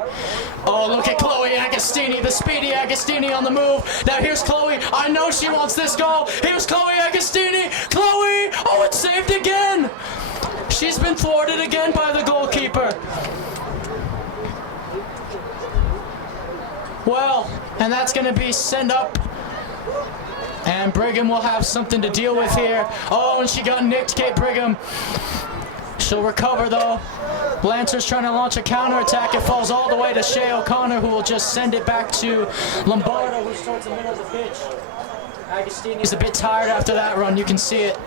Oh, look at Chloe Agostini, the speedy Agostini on the move. Now here's Chloe. I know she wants this goal. Here's Chloe Agostini. Chloe! Oh, it's saved again! She's been thwarted again by the goalkeeper. Well, and that's going to be sent up. And Brigham will have something to deal with here. Oh, and she got nicked, Kate Brigham. She'll recover, though. Lancers trying to launch a counterattack. It falls all the way to Shea O'Connor, who will just send it back to Lombardo, who's towards the middle of the pitch. Agostini's a bit tired after that run. You can see it.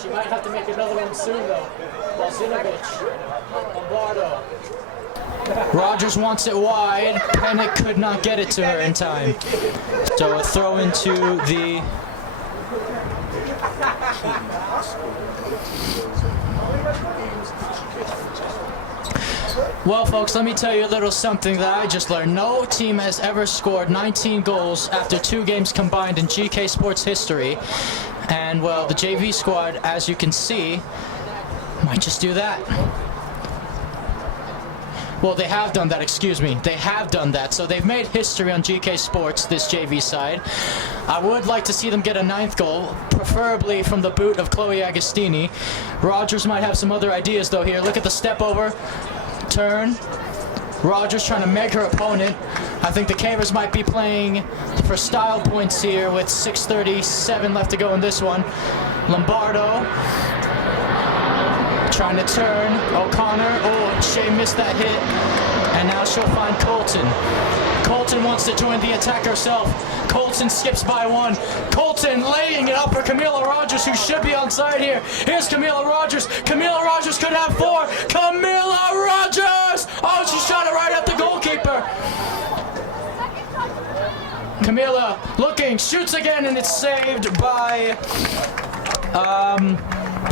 She might have to make another one soon, though. Balzinovic, Lombardo. Rogers wants it wide. Pennick could not get it to her in time. So a throw into the... Well, folks, let me tell you a little something that I just learned. No team has ever scored 19 goals after 2 games combined in GK Sports history. And, well, the JV squad, as you can see, might just do that. Well, they have done that, excuse me. They have done that. So they've made history on GK Sports, this JV side. I would like to see them get a 9th goal, preferably from the boot of Chloe Agostini. Rogers might have some other ideas, though, here. Look at the step over, turn. Rogers trying to meg her opponent. I think the Cavers might be playing for style points here with 6:37 left to go in this one. Lombardo trying to turn. O'Connor. Oh, Shea missed that hit. And now she'll find Colton. Colton wants to join the attack herself. Colton skips by one. Colton laying it up for Camila Rogers, who should be onside here. Here's Camila Rogers. Camila Rogers could have 4. Camila Rogers! Oh, she shot it right at the goalkeeper. Camila looking, shoots again, and it's saved by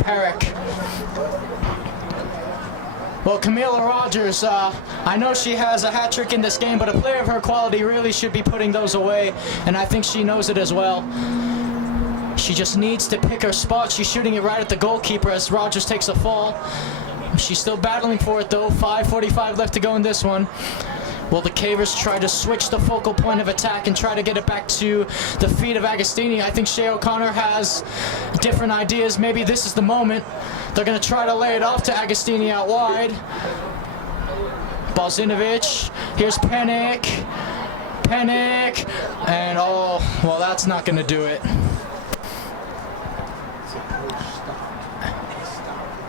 Perrick. Well, Camila Rogers, I know she has a hat trick in this game, but a player of her quality really should be putting those away, and I think she knows it as well. She just needs to pick her spot. She's shooting it right at the goalkeeper as Rogers takes a fall. She's still battling for it, though. 5:45 left to go in this one. Well, the Cavers try to switch the focal point of attack and try to get it back to the feet of Agostini. I think Shea O'Connor has different ideas. Maybe this is the moment. They're going to try to lay it off to Agostini out wide. Balzinovic. Here's Pennick. Pennick. And, oh, well, that's not going to do it.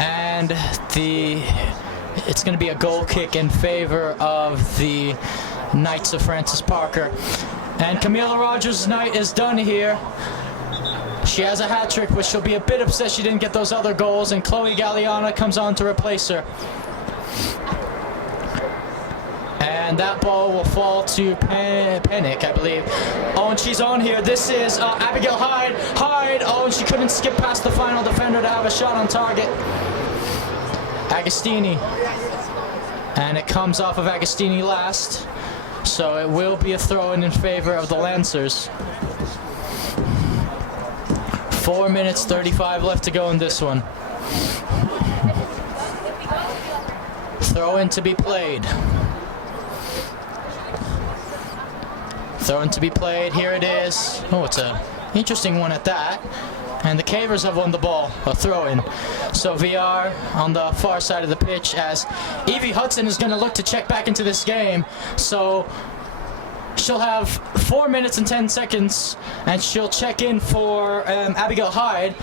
And it's going to be a goal kick in favor of the Knights of Francis Parker. And Camila Rogers' night is done here. She has a hat trick, which she'll be a bit upset she didn't get those other goals, and Chloe Galliana comes on to replace her. And that ball will fall to Pennick, I believe. Oh, and she's on here. This is Abigail Hyde. Hyde, oh, and she couldn't skip past the final defender to have a shot on target. Agostini. And it comes off of Agostini last. So it will be a throw-in favor of the Lancers. 4 minutes, 35 left to go in this one. Throw-in to be played. Throw-in to be played. Here it is. Oh, it's an interesting one at that. And the Cavers have won the ball, a throw-in. So VR on the far side of the pitch as Evie Hudson is going to look to check back into this game. So she'll have 4 minutes and 10 seconds, and she'll check in for Abigail Hyde.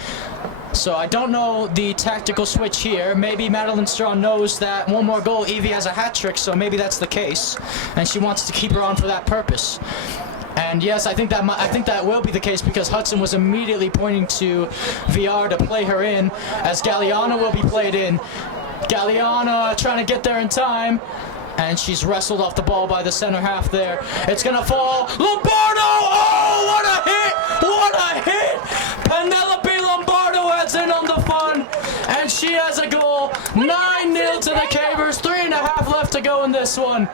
So I don't know the tactical switch here. Maybe Madeline Straw knows that one more goal, Evie has a hat trick, so maybe that's the case, and she wants to keep her on for that purpose. And yes, I think that will be the case because Hudson was immediately pointing to VR to play her in, as Galliana will be played in. Galliana trying to get there in time, and she's wrestled off the ball by the center half there. It's gonna fall. Lombardo! Oh, what a hit! What a hit! Penelope Lombardo heads in on the fun, and she has a goal. 9-0 to the Cavs. go in this one.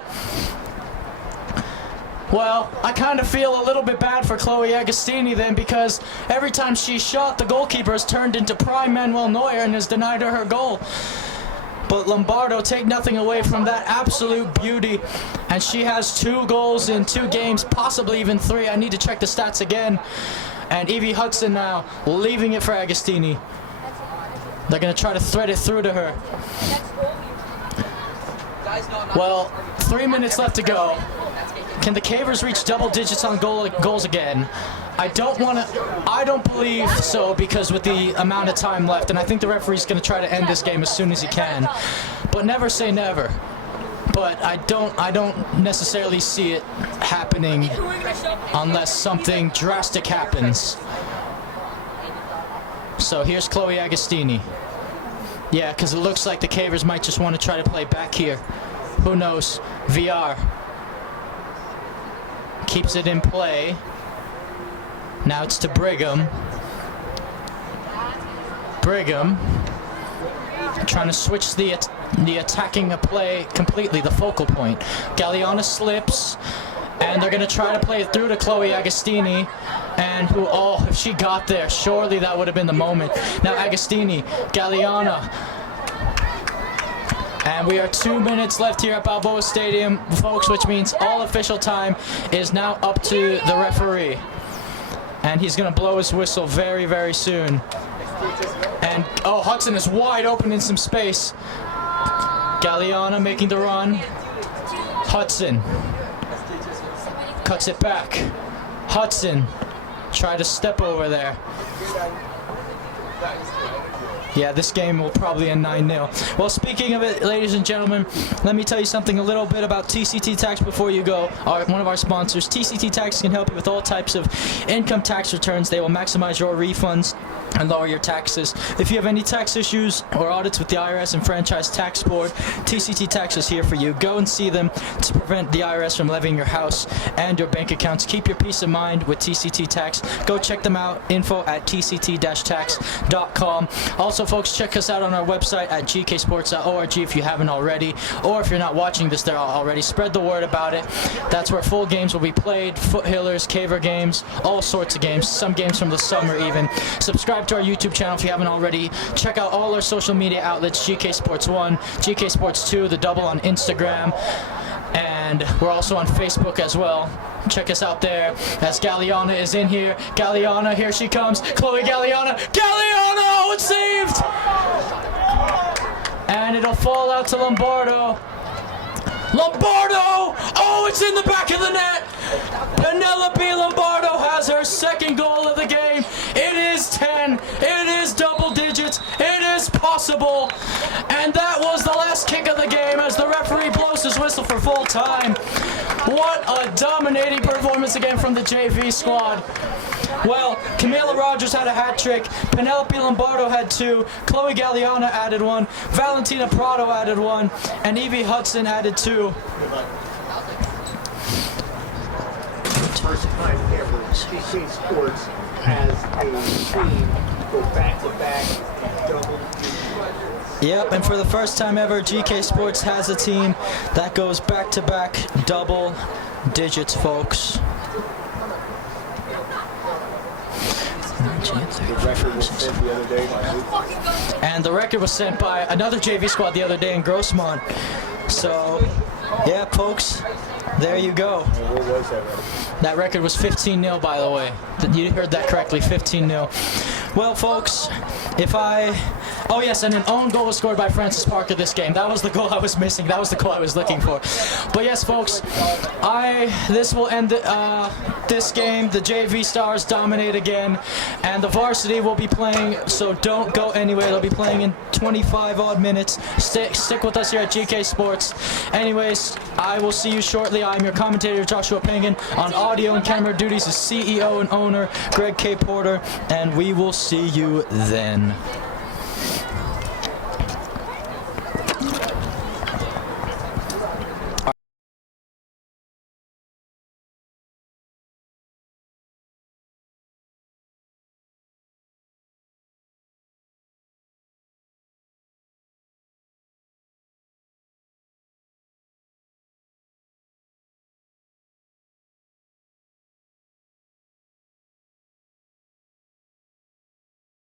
Well, I kind of feel a little bit bad for Chloe Agostini then, because every time she shot, the goalkeeper has turned into prime Manuel Neuer and has denied her goal. But Lombardo, take nothing away from that absolute beauty, and she has 2 goals in 2 games, possibly even 3. I need to check the stats again. And Evie Hudson now leaving it for Agostini. They're going to try to thread it through to her. Well, 3 minutes left to go. Can the Cavers reach double digits on goals again? I don't believe so, because with the amount of time left, and I think the referee's going to try to end this game as soon as he can. But never say never. But I don't necessarily see it happening unless something drastic happens. So here's Chloe Agostini. Yeah, because it looks like the Cavers might just want to try to play back here. Who knows? VR keeps it in play. Now it's to Brigham. Brigham trying to switch the attacking play completely, the focal point. Galliana slips, and they're going to try to play it through to Chloe Agostini, and who, oh, if she got there, surely that would have been the moment. Now Agostini, Galliana, and we are 2 minutes left here at Balboa Stadium, folks, which means all official time is now up to the referee. And he's going to blow his whistle very, very soon. And, oh, Hudson is wide open in some space. Galliana making the run. Hudson cuts it back. Hudson try to step over there. Yeah, this game will probably end 9-0. Well, speaking of it, ladies and gentlemen, let me tell you something a little bit about TCT Tax before you go. One of our sponsors. TCT Tax can help you with all types of income tax returns. They will maximize your refunds and lower your taxes. If you have any tax issues or audits with the IRS and Franchise Tax Board, TCT Tax is here for you. Go and see them to prevent the IRS from levying your house and your bank accounts. Keep your peace of mind with TCT Tax. Go check them out. Info at tct-tax.com. Also, folks, check us out on our website at gksports.org if you haven't already, or if you're not watching this there already, spread the word about it. That's where full games will be played, foothillers, caver games, all sorts of games, some games from the summer even. Subscribe to our YouTube channel if you haven't already. Check out all our social media outlets, GK Sports 1, GK Sports 2, the double on Instagram, and we're also on Facebook as well. Check us out there as Galliana is in here. Galliana, here she comes. Chloe Galliana. Galliana! Oh, it's saved! And it'll fall out to Lombardo. Lombardo! Oh, it's in the back of the net! Penelope Lombardo has her second goal of the game. It is 10. It is double digits. It is possible. And that was the last kick of the game as the referee blows his whistle for full time. What a dominating performance again from the JV squad. Well, Camila Rogers had a hat trick, Penelope Lombardo had 2, Chloe Galliana added 1, Valentina Prado added 1, and Evie Hudson added 2. First time ever GK Sports has a team go back-to-back double digits. Yep, and for the first time ever, GK Sports has a team that goes back-to-back double digits, folks. And the record was sent by another JV squad the other day in Grossmont. So, yeah, folks, there you go. What was that record? That record was 15-0, by the way. You heard that correctly, 15-0. Well, folks, oh yes, and an own goal was scored by Francis Parker this game. That was the goal I was missing. That was the goal I was looking for. But yes, folks, this will end this game. The JV Stars dominate again, and the varsity will be playing, so don't go anywhere. They'll be playing in 25 odd minutes. Stick with us here at GK Sports. Anyways, I will see you shortly. I'm your commentator, Joshua Pengen. On audio and camera duties is CEO and owner Greg K. Porter, and we will see you then.